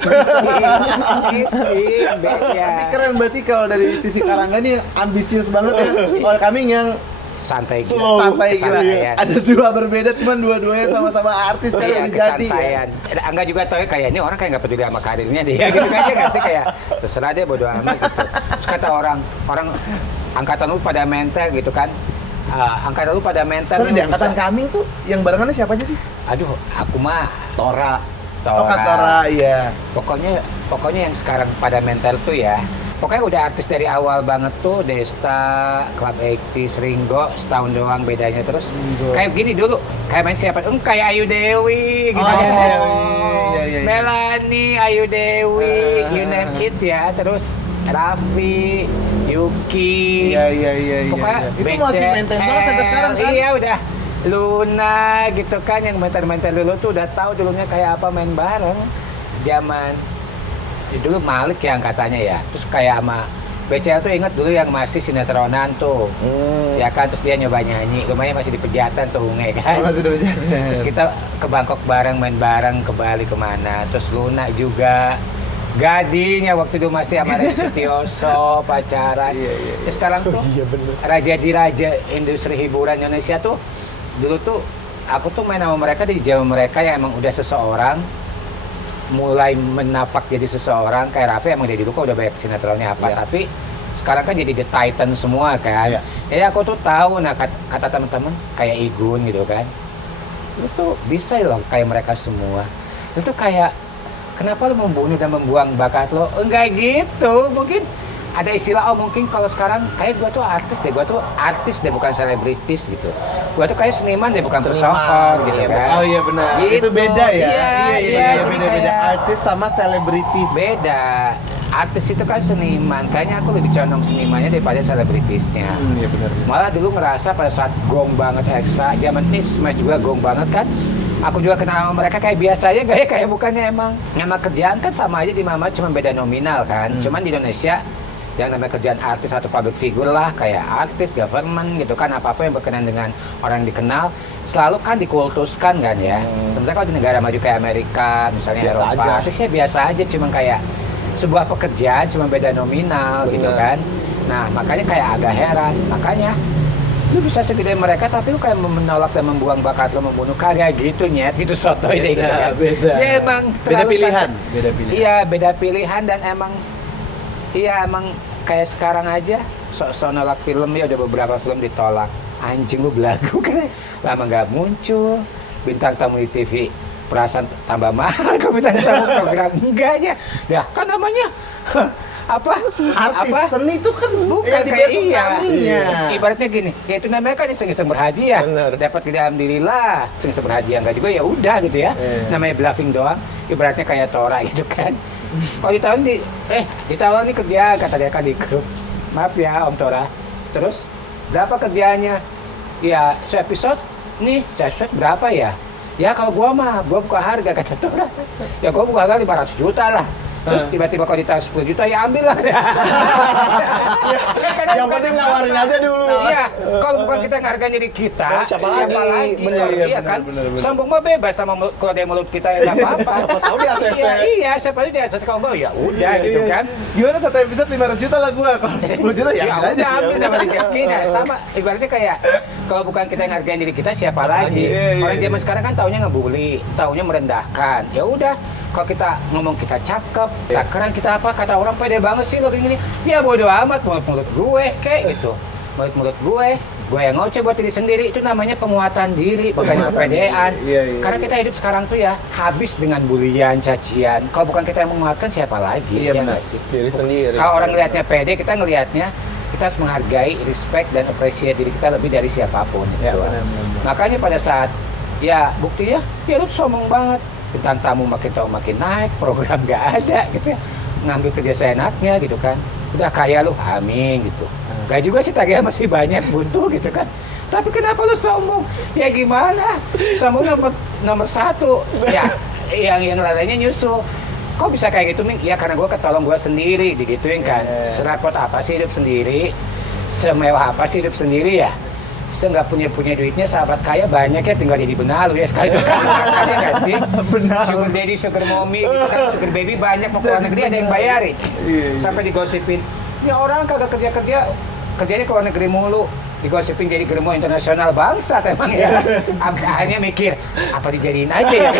miskin, Tapi keren berarti kalau dari sisi Karangga nih ambisius banget ya. Kalau kami yang santai gitu. Slow. santai gila. Kesantaian. Ada dua berbeda, cuman dua-duanya sama-sama artis kan Iya, udah jadi ya. kesantaian. Angga juga tahu ya, kayak ini orang kayak nggak peduli sama karirnya dia gitu kan, ya nggak sih, kayak terserah dia bodo amat gitu. Terus kata orang angkatan lu pada mental gitu kan, angkatan lu pada mental. Sorry, di angkatan kami tuh yang barengannya siapa aja sih? Aduh, aku mah Tora. Oh, Tora, iya. Pokoknya yang sekarang pada mental tuh ya. Pokoknya udah artis dari awal banget tuh, Desta, Club 80s, Ringo, setahun doang bedanya. Terus kayak gini dulu, kayak main siapa? Kayak Ayu Dewi gitu. Oh, Ayu ya. Dewi. Iya. Melanie, Ayu Dewi, you name it ya. Terus Raffi, Yuki. Iya. Pokoknya Itu masih maintain banget sampai sekarang kan? Iya udah. Luna gitu kan, yang mentor-mentor dulu tuh udah tahu dulunya kayak apa main bareng. Zaman dulu Malik yang katanya ya. Terus kayak sama BCL tuh inget dulu yang masih sinetronan tuh. Ya kan, terus dia nyoba nyanyi. Lumayan masih di Pejatan tuh, Unge kan. Masih udah bisa. Terus kita ke Bangkok bareng, main bareng, ke Bali kemana. Terus Luna juga Gading ya waktu itu masih sama Reni Sutioso pacaran. Ya, sekarang tuh raja di raja industri hiburan Indonesia tuh dulu tuh aku tuh main sama mereka di zaman mereka yang emang udah seseorang mulai menapak jadi seseorang. Kayak Raffi emang dari dulu kok udah banyak sinetronnya apa, tapi sekarang kan jadi The Titan semua kan. Jadi aku tuh tahu, nah kata teman-teman kayak Igun gitu kan, lu tuh bisa loh kayak mereka semua. Lu tuh kayak, kenapa lu membunuh dan membuang bakat lo? Enggak gitu, mungkin ada istilah, mungkin kalau sekarang kayak gua tuh artis deh bukan selebritis gitu. Gua tuh kayak seniman deh bukan pesohor gitu kan. Oh iya benar. Gitu. Itu beda ya. Iya, beda-beda. kayak Artis sama selebritis. beda. Artis itu kan seniman, kayaknya aku lebih condong senimannya daripada selebritisnya. Iya benar. Malah dulu ngerasa pada saat gong banget ekstra, zaman ini Smash juga gong banget kan. Aku juga kenal sama mereka kayak biasa aja, kayak bukannya emang nama kerjaan kan sama aja di Mama, cuma beda nominal kan. Cuman di Indonesia yang namanya kerjaan artis atau public figure lah, kayak artis, government gitu kan, apa-apa yang berkenaan dengan orang yang dikenal selalu kan dikultuskan kan ya. Sementara kalau di negara maju kayak Amerika, misalnya Biasa Eropa, aja. artisnya biasa aja, cuma kayak sebuah pekerjaan, cuma beda nominal gitu kan. Nah makanya kayak agak heran, makanya lu bisa segede mereka tapi lu kayak menolak dan membuang bakat lu, membunuh, kagak gitu nyet, gitu sotoy deh gitu kan. Beda. Ya emang Beda terlalu pilihan. santai. Beda pilihan. Iya beda pilihan, dan emang kayak sekarang aja sok-sok nolak film ya, udah beberapa film ditolak. Anjing lu belagu kan, lama nggak muncul, bintang tamu di TV perasaan tambah mahal, kok bintang tamu program enggaknya, ya kan namanya apa Artis apa? seni itu kan Bukan yang kayak dibayar iya. petaninya. Ibaratnya gini, ya itu namanya kan iseng-iseng berhadiah. Dapat tidak alhamdulillah, iseng-iseng berhadiah enggak juga ya udah gitu ya. Namanya bluffing doang. Ibaratnya kayak Tora gitu kan. Kalau ditawar nih kerja, kata dia kan di grup. Maaf ya Om Tora. Terus berapa kerjaannya? Ya se-episode nih, se-episode berapa ya? Ya kalau gua buka harga, kata Tora. Ya gua buka harga 500 juta lah. Terus tiba-tiba kalau ditawar 10 juta ya ambil lah. Yang penting nawarin aja dulu. Iya, kalau bukan kita ngehargain diri kita, Siapa lagi? Bener, iya kan? Sombong mah bebas sama kalau dari mulut kita ya nggak apa-apa. Siapa tahu dia ACC. Iya, siapa tahu dia ACC, kalau enggak ya udah gitu kan. Gimana satu episode 500 juta lah gua, kalau 10 juta ya Ya ambil aja. udah ambil dapat rezeki. Nah, sama ibaratnya kayak kalau bukan kita yang ngehargain diri kita, siapa lagi? Orang zaman sekarang kan taunya ngebully, taunya merendahkan. Ya udah, kalau kita ngomong kita cakep, kita keren, kita apa, kata orang pede banget sih lo gini. Ya bodo amat, mulut gue kayak gitu. Mulut gue yang ngoceh buat diri sendiri, itu namanya penguatan diri, bukan kepedean. Karena kita hidup sekarang tuh ya habis dengan bulian, cacian. Kalau bukan kita yang menguatkan, siapa lagi? Iya, benar. nggak sih? Diri sendiri. Kalau orang ngelihatnya pede, kita ngelihatnya kita harus menghargai, respect dan appreciate diri kita lebih dari siapapun. Ya, gitu. benar. Makanya pada saat ya buktinya, ya lu sombong banget. Bintang tamu makin tahu makin naik, program nggak ada gitu ya. Ngambil kerja seenaknya gitu kan. Udah kaya lu, amin gitu. Gak juga sih, tagihan masih banyak, buntu gitu kan. Tapi kenapa lu sombong? Ya gimana? Sombong nomor satu. Ya, yang lainnya nyusul. Kok bisa kayak gitu, Ming? Ya karena gue ketolong gue sendiri, digituin kan. Serapot apa sih hidup sendiri? Semewah apa sih hidup sendiri ya? Nggak punya duitnya, sahabat kaya banyak ya, tinggal jadi benalu ya sekali itu kan. Ada nggak sih? Sugar daddy, sugar mommy, gitu kan, sugar baby banyak, mau ke luar negeri ada yang bayarin. Sampai digosipin, ya orang kagak kerja, kerjanya ke luar negeri mulu. Digosipin jadi germo internasional bangsat emang ya. Akhirnya mikir, apa dijadiin aja ya?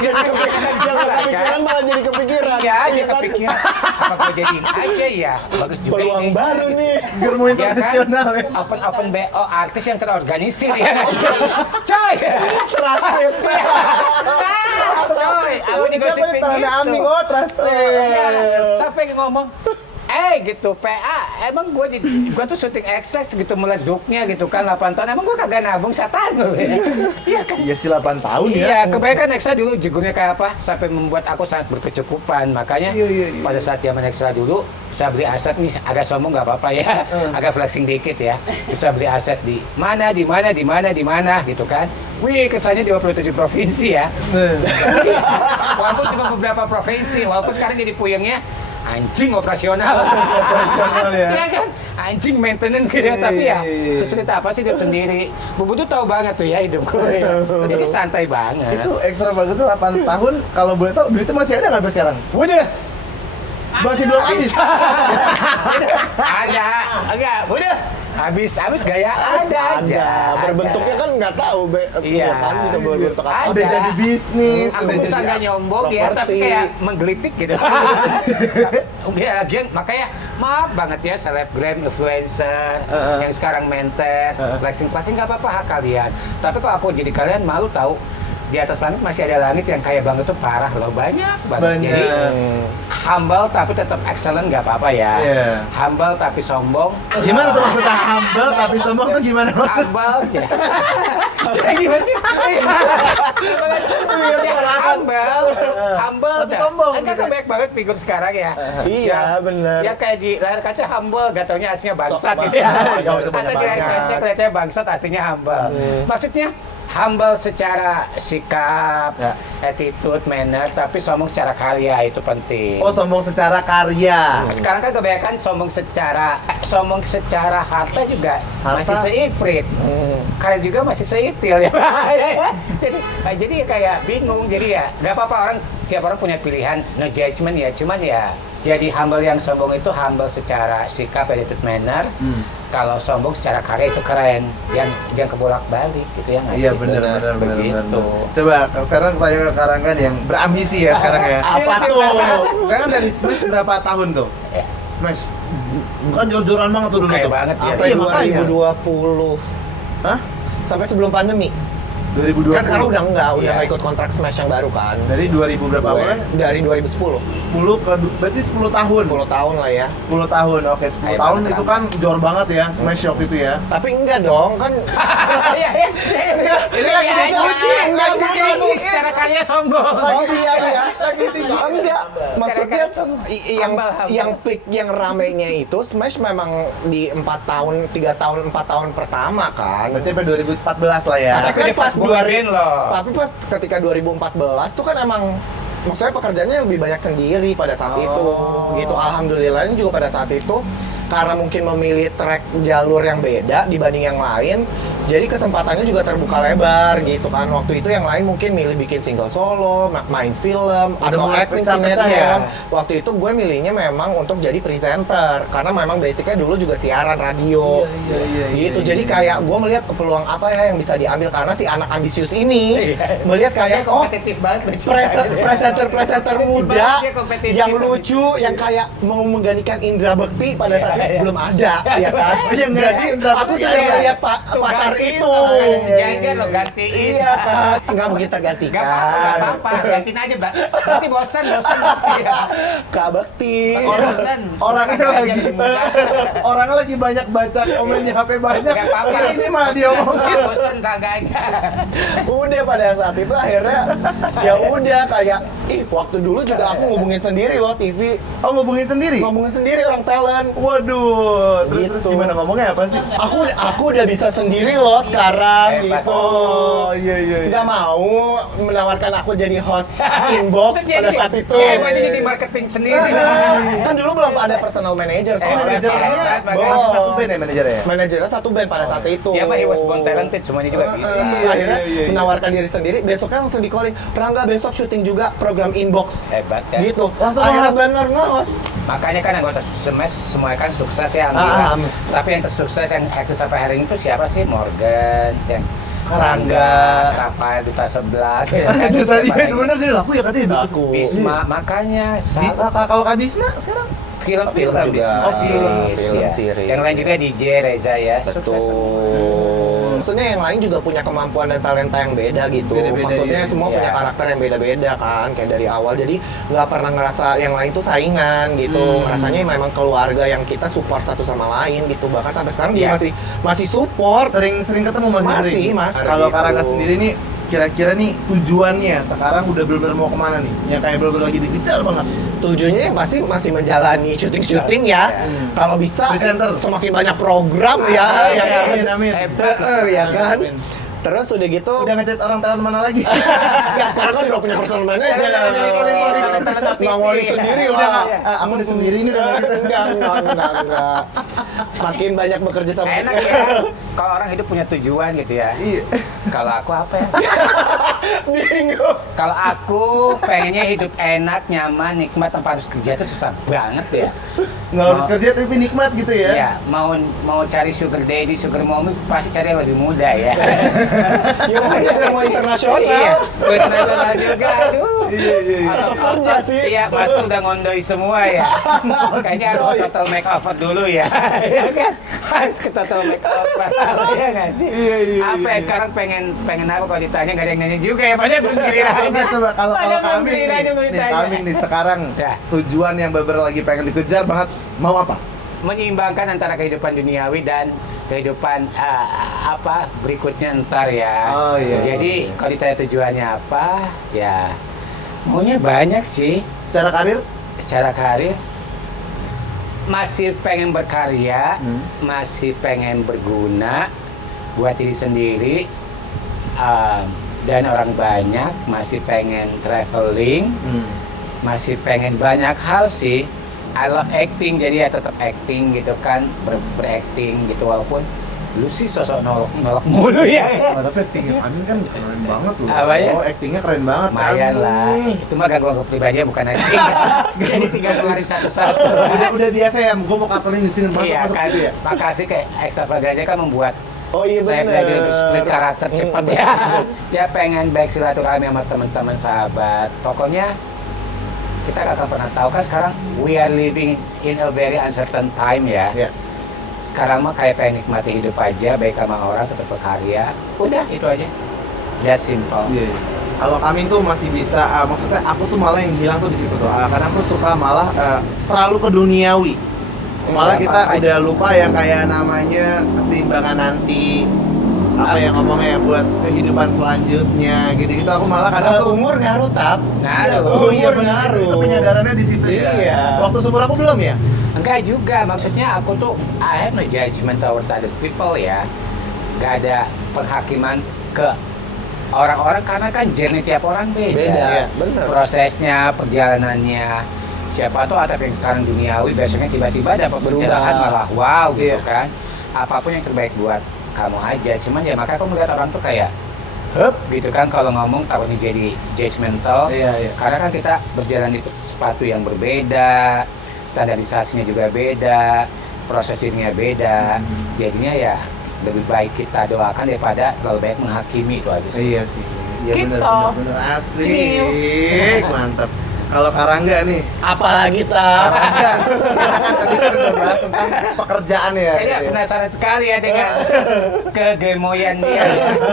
Kepikiran malah jadi kepikiran. Iya aja kepikiran, apa gue jadiin aja ya? Bagus juga Peluang ini. baru nih. Germo Ya internasional ya. kan? Open BO, artis yang terorganisir ya nggak sih? Coy! Trusted. Coy, aku Siapa digosipin nih tangannya gitu. Aming? Oh, trusted. Sampai ngomong, gitu, PA, emang gue tuh syuting ekstra segitu meleduknya gitu kan, 8 tahun, emang gue kagak nabung setan loh ya. Iya kan? Iya sih 8 tahun ya. Iya, kebanyakan ekstra dulu jugurnya kayak apa, sampai membuat aku sangat berkecukupan. Makanya pada saat zaman ekstra dulu, bisa beli aset nih, agak sombong nggak apa-apa ya, agak flexing dikit ya. Bisa beli aset di mana gitu kan. Wih, kesannya 27 provinsi ya. Walaupun cuma beberapa provinsi, walaupun sekarang jadi puyengnya anjing operasional. Ya. Iya kan? Anjing maintenance gitu ya, tapi ya sesulit apa sih hidup sendiri. Bubu tuh tahu banget tuh ya hidup gue. Jadi santai banget. Itu ekstra bagus 8 tahun. Kalau boleh tahu duitnya masih ada nggak sampai sekarang? Udah, Masih belum habis. Ada, enggak, udah habis gaya ada aja. Berbentuknya kan nggak tahu, Iya. kan bisa berbentuk apa. Ada. Udah jadi bisnis, Aku udah bisa jadi nggak nyombong ya, tapi properti. kayak menggelitik gitu. Ya, lagian makanya maaf banget ya selebgram, influencer yang sekarang mentet, flexing nggak apa-apa hak kalian. Tapi kalau aku jadi kalian malu tahu di atas langit masih ada langit yang kaya banget tuh parah loh, banyak banget. Banyak. Jadi humble tapi tetap excellent nggak apa-apa ya. Iya. Humble tapi sombong. Gimana tuh maksudnya humble tapi sombong tuh gimana maksudnya? Humble ya. Gimana sih? Humble Tapi sombong kan gitu. banyak banget figur sekarang ya. Iya, bener. Ya kayak di layar kaca humble, gak taunya aslinya bangsat Sok gitu ya. Oh, itu banyak Atau di layar banget. kaca kelihatannya bangsat, aslinya humble. Maksudnya humble secara sikap, Ya. attitude, manner, tapi sombong secara karya itu penting. Oh, sombong secara karya. Sekarang kan kebanyakan sombong secara harta juga Harta? masih seiprit. Karena juga masih seitil ya. jadi ya kayak bingung. Jadi ya nggak apa-apa, tiap orang punya pilihan, no judgment ya. Cuman ya jadi humble yang sombong itu humble secara sikap, attitude, manner. Kalau sombong secara karya itu keren. Jangan kebolak-balik gitu ya nggak Iya sih? benar. Begitu. Coba sekarang pertanyaan ke Karanggan yang berambisi ya sekarang ya. Apa tuh? Sekarang dari Smash berapa tahun tuh? Ya. Smash. Bukan jor-joran banget tuh dulu Kayak tuh. banget ya. Apa Iya, ya, makanya. 2020 Hah? sampai sebelum pandemi. 2020. Kan sekarang udah Iya. nggak ikut kontrak Smash yang baru kan. Dari 2000 berapa Gue awalnya? dari 2010. 10 ke berarti 10 tahun. 10 tahun lah ya. 10 tahun. Oke, 10 Kayak tahun banget itu kan jor banget ya Smash waktu itu ya. Tapi enggak dong, kan Iya, iya. Ini lagi Iya, diuji, iya. lagi Sombong, diuji. secara karya sombong. oh iya ya, lagi tinggal enggak. Maksudnya yang Hambal. yang peak yang ramenya itu Smash memang di 4 tahun, 3 tahun, 4 tahun pertama kan. Berarti sampai 2014 lah ya. Tapi kan Tapi pas boy band loh. Tapi pas ketika 2014 tuh kan emang maksudnya pekerjaannya lebih banyak sendiri pada saat itu gitu. Alhamdulillahnya juga pada saat itu karena mungkin memilih track jalur yang beda dibanding yang lain, jadi kesempatannya juga terbuka lebar gitu kan. Waktu itu yang lain mungkin milih bikin single solo, main film, atau mulai acting pecah-pecah sinetron. ya? Waktu itu gue milihnya memang untuk jadi presenter karena memang basicnya dulu juga siaran radio gitu. Jadi kayak gue melihat peluang apa ya yang bisa diambil karena si anak ambisius ini melihat kayak oh kompetitif banget lucu. presenter muda banget dia kompetitif. yang lucu yang kayak mau menggantikan Indra Bekti pada saat itu belum ada ya kan. Yang ganti Indra Aku Bekti, sudah iya. melihat Tuh, pasar gantiin, itu. ada si Jajan lo gantiin. Iya kan. Nggak mau kita Gak gantikan. apa-apa, gantiin aja, Mbak. Nanti bosan. Iya. Kak Bekti. Bosan. Orangnya Makanya lagi jadi muda. orangnya lagi banyak baca komennya HP banyak. Gak apa-apa. Ini mah diomongin. Bosan kagak aja. Udah pada saat itu akhirnya ya udah kayak waktu dulu juga aku ngubungin sendiri loh TV. Oh, ngubungin sendiri? Ngomongin sendiri orang talent. Waduh, terus Gitu. gimana ngomongnya apa sih? Aku udah bisa sendiri loh sekarang Hebat. gitu. Oh, iya. Nggak mau menawarkan aku jadi host inbox pada saat itu. Hebat jadi marketing sendiri. Kan dulu belum ada personal manager Oh, soalnya. manajernya Hebat. masih satu band ya manajernya ya? Manajernya satu band pada saat itu. Dia mah he was born talented, semuanya juga bisa. Terus akhirnya iya. menawarkan diri sendiri. Besoknya langsung di calling. Rangga besok syuting juga program inbox. Hebat ya. Gitu. Langsung Akhirnya nge-host. bener nge-host. Makanya kan anggota Smash semua kan sukses ya alhamdulillah. Tapi yang tersukses yang eksis sampai hari ini tuh siapa sih? Morgan, yang Karangga. Rafael Duta Sebelah. Aduh, tadi bener dia laku ya katanya itu. Laku. Bisma, makanya Kalau Kak Bisma sekarang? film Film juga. Bisma. Oh, series. Series, Film ya. series. Yang lain juga DJ Reza ya. Sukses semua. Betul. Maksudnya yang lain juga punya kemampuan dan talenta yang beda gitu. Beda-beda, Maksudnya iya. semua punya Iya. karakter yang beda-beda kan, kayak dari awal. Jadi nggak pernah ngerasa yang lain tuh saingan gitu. Rasanya memang keluarga yang kita support satu sama lain gitu. Bahkan sampai sekarang juga Iya. masih support. Sering ketemu masih Masih, sering? Mas. Kalau Gitu. Karangga sendiri nih, kira-kira nih tujuannya sekarang udah bener-bener mau kemana nih? Yang kayak bener-bener lagi dikejar banget. Tujuannya pasti masih menjalani syuting-syuting ya. Kalau bisa Presenter. semakin banyak program ya, ya kan? Amin. Ya kan? Terus udah gitu Udah ngechat orang talent mana lagi? Nggak, sekarang kan udah punya personal manager. Nggak ngoli sendiri Udah lah. nggak? Aku udah sendiri ini udah nggak gitu. Enggak. Makin banyak bekerja sama Enak ya. Kalau orang hidup punya tujuan gitu ya. Iya. Kalau aku apa ya? bingung. Kalau aku pengennya hidup enak, nyaman, nikmat tanpa harus kerja itu susah banget ya. Nggak harus kerja tapi nikmat gitu ya? Ya, mau cari sugar daddy, sugar mommy pasti cari yang lebih muda ya. Ya makanya kan mau internasional. Iya, mau internasional juga. Aduh. Iya. Tetap kerja sih. Iya, Mas tuh udah ngondoi semua ya. Kayaknya harus total makeover dulu ya. Iya kan? Harus ke total makeover. Iya nggak sih? Iya. Apa ya sekarang pengen apa kalau ditanya nggak ada yang nanya juga ya. Banyak belum giliran. Nah, coba kalau kami nih sekarang Ya. tujuan yang bener lagi pengen dikejar banget mau apa? Menyeimbangkan antara kehidupan duniawi dan kehidupan berikutnya ntar ya. Oh, iya. Jadi kalau ditanya tujuannya apa, ya maunya banyak sih. Secara karir? Secara karir masih pengen berkarya, masih pengen berguna buat diri sendiri dan orang banyak, masih pengen traveling, masih pengen banyak hal sih. I love acting, jadi ya tetap acting gitu kan, berakting gitu walaupun lu sih sosok nolok mulu ya. Oh, tapi actingnya Amin kan keren banget loh. Apa ya? Oh, actingnya keren banget. Lumayan lah, itu mah ganggu pribadinya bukan acting. Jadi tinggal keluarin satu-satu. Udah biasa ya, gue mau katerin di sini masuk kan, gitu ya. makasih kayak Extravaganza kan membuat Oh iya saya bener. belajar untuk split karakter cepat ya. Ya pengen baik silaturahmi sama teman-teman sahabat. Pokoknya kita gak akan pernah tahu kan sekarang we are living in a very uncertain time ya. Iya. Sekarang mah kayak pengen nikmati hidup aja, baik sama orang, tetap berkarya. Udah itu aja. That simple. Iya. Kalau kami tuh masih bisa, maksudnya aku tuh malah yang bilang tuh di situ tuh. Kadang tuh suka malah terlalu ke duniawi. Malah kita udah lupa yang kayak namanya keseimbangan nanti. Apa yang ngomongnya buat kehidupan selanjutnya gitu-gitu. Aku malah kadang tuh Umur ngaruh tap. Ngaruh. Oh iya Umur benar, ngaruh. itu penyadarannya di situ ya. Iya. Waktu seumur aku belum ya? Enggak juga, maksudnya aku tuh I have no judgment toward other people ya. Gak ada penghakiman ke orang-orang karena kan journey tiap orang beda. Beda, bener. Prosesnya, perjalanannya. Siapa tuh atap yang sekarang duniawi, besoknya tiba-tiba dapat pencerahan malah wow gitu Iya. kan. Apapun yang terbaik buat kamu aja. Cuman ya makanya aku melihat orang tuh kayak hup gitu kan kalau ngomong takutnya jadi judgmental. Iya. Karena kan kita berjalan di sepatu yang berbeda, standarisasinya juga beda, proses dirinya beda. Jadinya ya lebih baik kita doakan daripada terlalu banyak menghakimi, itu aja sih. Iya sih. Iya Gitu. benar. Asik. Mantap. Kalau Karangga nih, Apalagi tap. Karangga, kita kan tadi kan udah bahas tentang pekerjaan ya. Kayaknya penasaran sekali ya dengan kegemoyan dia.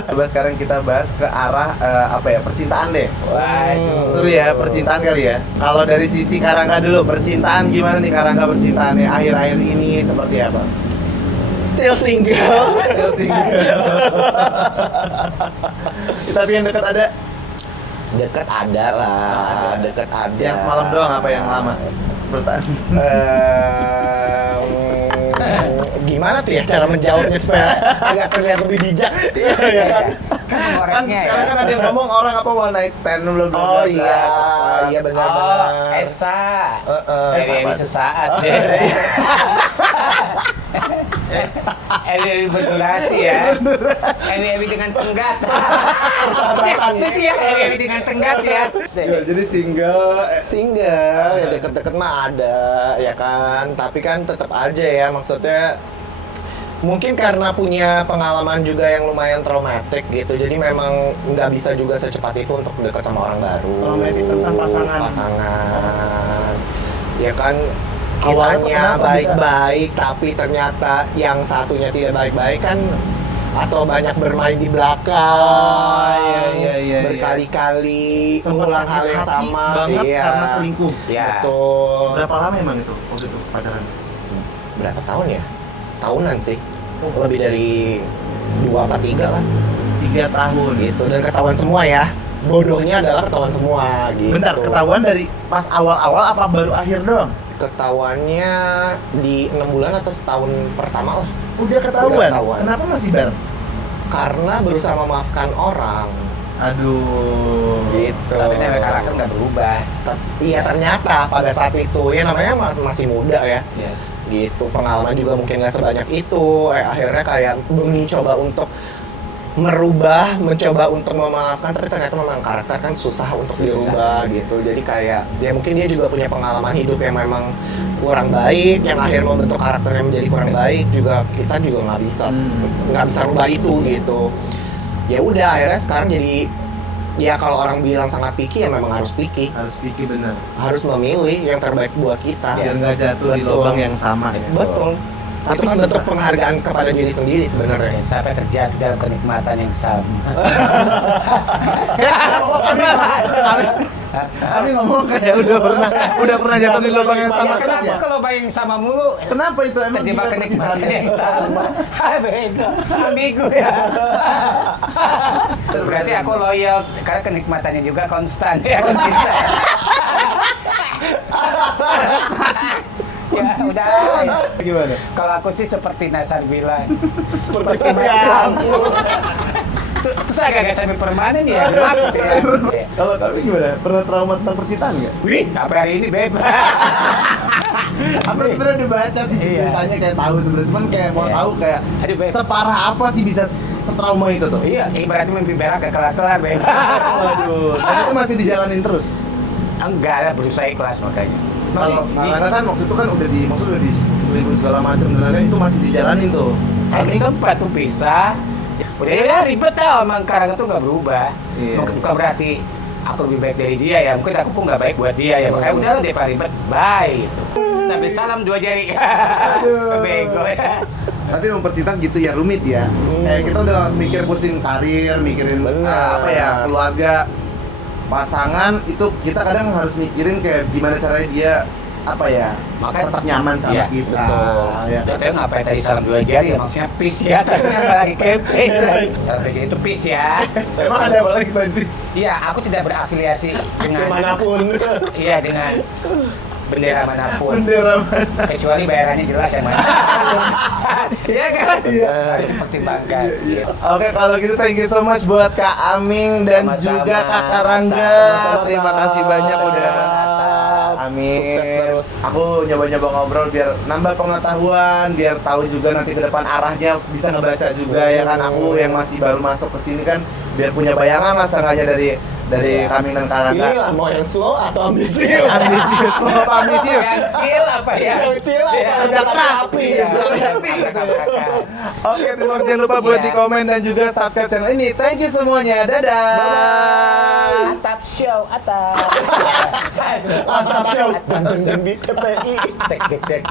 Coba sekarang kita bahas ke arah percintaan deh. Waduh. Seru ya percintaan kali ya. Kalau dari sisi Karangga dulu, percintaan gimana nih Karangga percintaannya akhir-akhir ini seperti apa? Still single. Still single. Tapi yang dekat ada? Dekat ada lah. Dekat ada. Yang semalam doang apa yang lama? Bertahan. Gimana tuh ya cara menjawabnya supaya agak terlihat lebih bijak? Iya kan? Kan Kan mengoreknya sekarang ya. kan ada yang ngomong orang apa one night stand belum. Oh iya benar-benar. Oh, Esa. Esa Ewi apa? sesaat deh. Ewi berdurasi ya. Ewi dengan tenggat. Lucu ya, Ewi dengan tenggat ya. Ya, jadi single. Single, ya deket-deket mah ada, ya kan. Tapi kan tetap aja ya, maksudnya mungkin karena punya pengalaman juga yang lumayan traumatik gitu, jadi memang nggak bisa juga secepat itu untuk dekat sama orang baru. Traumatik tentang pasangan. Pasangan, ya kan. Awalnya tuh Kitanya kenapa baik-baik, tapi ternyata yang satunya tidak baik-baik kan, atau banyak bermain di belakang, Iya. berkali-kali Sempat mengulang sakit hal yang hati sama, banget iya. karena selingkuh. Ya. Betul. Berapa lama emang itu waktu itu pacaran? Berapa tahun ya? Tahunan sih. Lebih dari 2 apa 3 lah. 3 tahun. Gitu. Dan ketahuan semua ya. Bodohnya adalah ketahuan semua gitu. Bentar, ketahuan dari pas awal-awal apa baru akhir doang? Ketahuannya di 6 bulan atau setahun pertama lah. Udah ketahuan. Udah ketahuan. Kenapa masih bareng? karena berusaha memaafkan orang. Aduh. Gitu. Tapi namanya karakter nggak berubah. Iya ternyata pada saat itu ya namanya masih muda ya. Ya. Gitu, pengalaman juga mungkin nggak sebanyak itu. Akhirnya kayak mencoba untuk merubah, mencoba untuk memaafkan, tapi ternyata memang karakter kan susah untuk dirubah gitu. Jadi kayak dia mungkin dia juga punya pengalaman hidup yang memang kurang baik, yang akhirnya membentuk karakternya menjadi kurang baik. Juga kita juga nggak bisa rubah itu gitu. Ya udah akhirnya sekarang jadi ya kalau orang bilang sangat picky ya memang harus picky. Harus pikir bener. Harus memilih yang terbaik buat kita. Biar nggak jatuh di Betul. lubang yang sama ya. Betul. Tapi itu kan bentuk penghargaan kepada diri sendiri sebenarnya. Sampai terjatuh dalam kenikmatan yang sama. Kami ngomong kayak udah pernah jatuh di lubang yang sama terus ya. Kalau bayang sama mulu, Kenapa itu emang terjebak gimana kenikmatan percintaannya? yang sama. Bego, ambigu ya. Berarti aku loyal karena kenikmatannya juga konstan ya, konsisten. Ya udah. Gimana? Kalau aku sih seperti Nasar bilang, Seperti kamu. Terus agak-agak sampai permanen ya, gelap gitu ya. Kalau kami gimana? Pernah trauma tentang percintaan nggak? Wih, apa hari ini bebas? Apa sebenarnya udah baca sih Iya. ceritanya kayak tahu sebenarnya cuman kayak mau Iya. tahu kayak Aduh, Beb. separah apa sih bisa setrauma itu tuh? Iya, ibaratnya mimpi berak gak kelar-kelar bebas. Waduh, dan itu masih dijalanin terus. Enggak lah, berusaha ikhlas makanya. Kalau karena kan waktu itu kan udah maksudnya udah diselingkuh segala macam dan lain-lain itu masih dijalanin tuh. Kami sempat tuh pisah. Udah ribet tau, emang karakter tuh nggak berubah. Iya. Bukan berarti aku lebih baik dari dia ya, mungkin aku pun nggak baik buat dia ya. Makanya udah daripada ribet, bye gitu. Sampai salam 2 jari. Bego ya. Tapi emang percintaan gitu ya rumit ya. Kayak kita udah mikir pusing karir, mikirin Benar. apa ya keluarga, pasangan itu kita kadang harus mikirin kayak gimana caranya dia apa ya Makanya- tetap nyaman sama Iya, kita. betul. Ya. Udah ngapain tadi salam 2 jari ya, maksudnya peace ya. Tapi nggak lagi campaign. Salam 2 jari itu peace ya. Emang ada apa lagi selain bis? Iya, aku tidak berafiliasi dengan Dimanapun. Iya, dengan bendera manapun. Bendera mana? Kecuali bayarannya jelas yang mana. Iya kan? Iya. Harus dipertimbangkan. Iya. Oke, kalau gitu thank you so much buat Kak Aming dan Sama-sama. juga Kak Rangga. Sama-sama, Terima kasih Kak. banyak udah. Amin. Sukses terus. Aku nyoba-nyoba ngobrol biar nambah pengetahuan, biar tahu juga nanti ke depan arahnya bisa ngebaca juga ya kan. Aku yang masih baru masuk ke sini kan biar punya bayangan lah sengaja dari Aming dan Kak Rangga. Pilihlah mau yang slow atau ambisius. Ambisius, apa ambisius? Yang chill apa ya? Yang chill apa? Iya. Kerja keras, Iya. berapi. Tabrakan. Oke, terima kasih jangan lupa buat Iya. di komen dan juga subscribe channel ini. Thank you semuanya. Dadah. Atap show, atap. Atap show. Mantan di TPI. Tek, tek, tek.